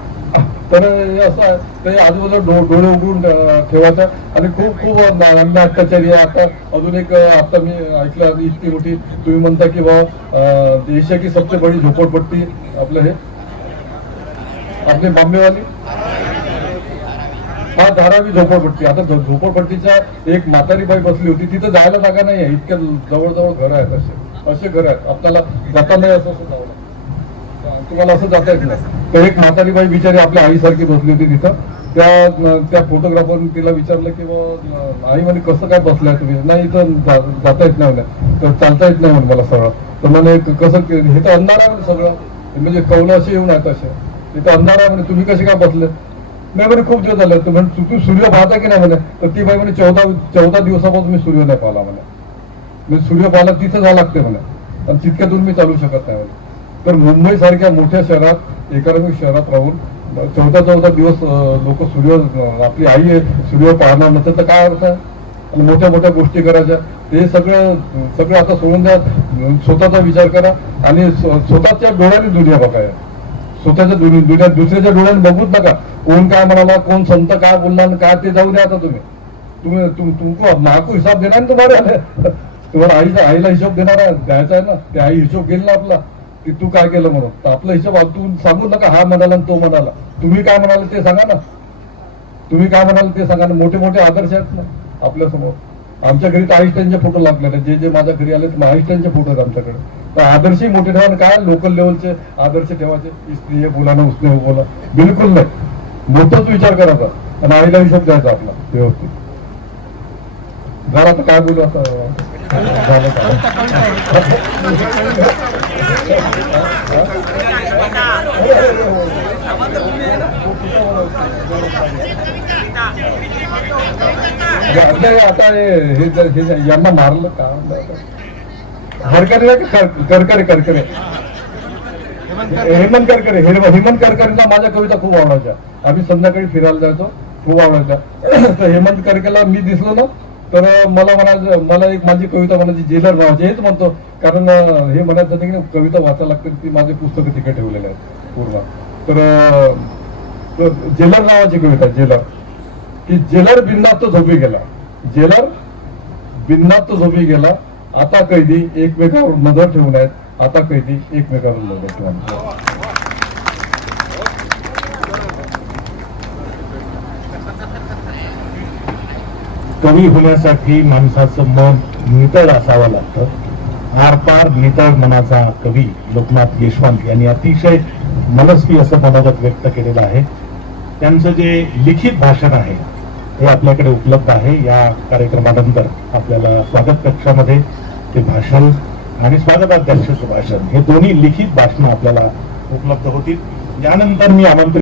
तर हे असं आहे, ते आजूबाजूला डोळे उघडून ठेवायचं. आणि खूप अन्य अत्याचारी आहे. आता अजून एक आता मी ऐकलं इतकी मोठी, तुम्ही म्हणता की बा एशिया की सबसे बडी झोपडपट्टी आपलं हे आपली बॉम्बेवाली हा धारावी झोपडपट्टी. आता झोपडपट्टीच्या एक म्हातारी बाई बसली होती, तिथं जायला जागा नाही आहे. इतक्या जवळजवळ घर आहेत, असे घर आहेत. आपल्याला जाता नाही असं जावं लागतं. तुम्हाला असं जाता येत नाही. तर एक म्हातारी बाई बिचारी आपल्या आईसारखी बसली होती तिथं. त्या फोटोग्राफरने तिला विचारलं की आई म्हणे कसं काय बसलाय तुम्ही? नाही, इथं जाता येत नाही म्हणे, तर चालता येत नाही म्हणे मला सरळ. तर म्हणे कसं, हे तर अंधार आहे म्हणे सगळं, म्हणजे कौलं असे येऊन आहेत असे, इथं अंधार आहे म्हणे, तुम्ही कसे काय बसले? नाही म्हणे खूप दिवस झाले. तर म्हणे तू सूर्य पाहता की नाही म्हणे? तर ती बाई म्हणे 14 दिवसापासून मी सूर्य नाही पाहिला म्हणे. सूर्य पाहायला तिथं जावं लागते म्हणे, आणि तितक्या दूर मी चालू शकत नाही म्हणे. तर मुंबई सारख्या मोठ्या शहरात, एकात्मिक शहरात राहून 14 दिवस लोक सूर्य, आपली आई आहे, सूर्य पाहणार नसेल तर काय अर्थ आहे? आणि मोठ्या मोठ्या गोष्टी करायच्या, ते सगळं आता सोडून द्या. स्वतःचा विचार करा आणि स्वतःच्या डोळ्याने दुनिया बघाय. स्वतःच्या दुनिया दुसऱ्याच्या डोळ्याने बघूच नका. कोण काय म्हणाला, कोण संत काय बोलला आणि काय, ते जाऊ द्या. आता तुमको नाकू हिसाब देणार ना तुम्हाला आईला हिशोब देणार आहे, द्यायचा आहे ना. ते आई हिशोब घेईल ना आपला, की तू काय केलं म्हणून. तर आपला हिशोब तू सांगू नका, हा म्हणाला तो म्हणाला. तुम्ही काय म्हणाले ते सांगा ना, तुम्ही काय म्हणाल ते सांगा ना. मोठे मोठे आदर्श आहेत ना आपल्या समोर. आमच्या घरी तर आईस्टाईनचे फोटो लागलेले, जे माझ्या घरी आले आईस्टाईनचे फोटो आहेत आमच्याकडे. तर आदर्शही मोठे ठेवा. काय लोकल लेवलचे आदर्श ठेवायचे? स्त्री हे बोला ना, उसने बोला, बिलकुल नाही. मोठाच विचार करायचा आणि आईला हिशोब द्यायचा आपला व्यवस्थित. झाला तर काय बोलू आता, झालं आता हे यांना मारलं का? करकरे हेमंत करकरेला माझ्या कविता खूप आवडायच्या. आम्ही संध्याकाळी फिरायला जायचो, खूप आवडायच्या. तर हेमंत करकरेला मी दिसलो ना, तर मला म्हणायचं, मला एक माझी कविता म्हणायची जेलर नावाची. हेच म्हणतो, कारण हे म्हणायचं की कविता वाचायला लागते, ती माझी पुस्तकं तिकडे ठेवलेले आहेत पूर्ण. तर जेलर नावाची कविता, जेलर, की जेलर बिनधास्त झोपी गेला, जेलर बिनधास्त झोपी गेला. आता कैदी एकमेकावर नजर ठेवून आहेत, आता कैदी एकमेकावर नजर ठेवून. कवी होण्यासाठी माणसाचं मन नितळ असावं लागतं. आरपार नितळ मनाचा कवी लोकनाथ यशवंत यांनी अतिशय मनस्वी असं मनोगत व्यक्त केलेलं आहे. त्यांचं जे लिखित भाषण आहे हे आपल्याकडे उपलब्ध आहे. या कार्यक्रमानंतर आपल्याला स्वागत कक्षामध्ये ते भाषण आणि स्वागताध्यक्षाचं भाषण, हे दोन्ही लिखित भाषण आपल्याला उपलब्ध होतील. यानंतर मी आमंत्रित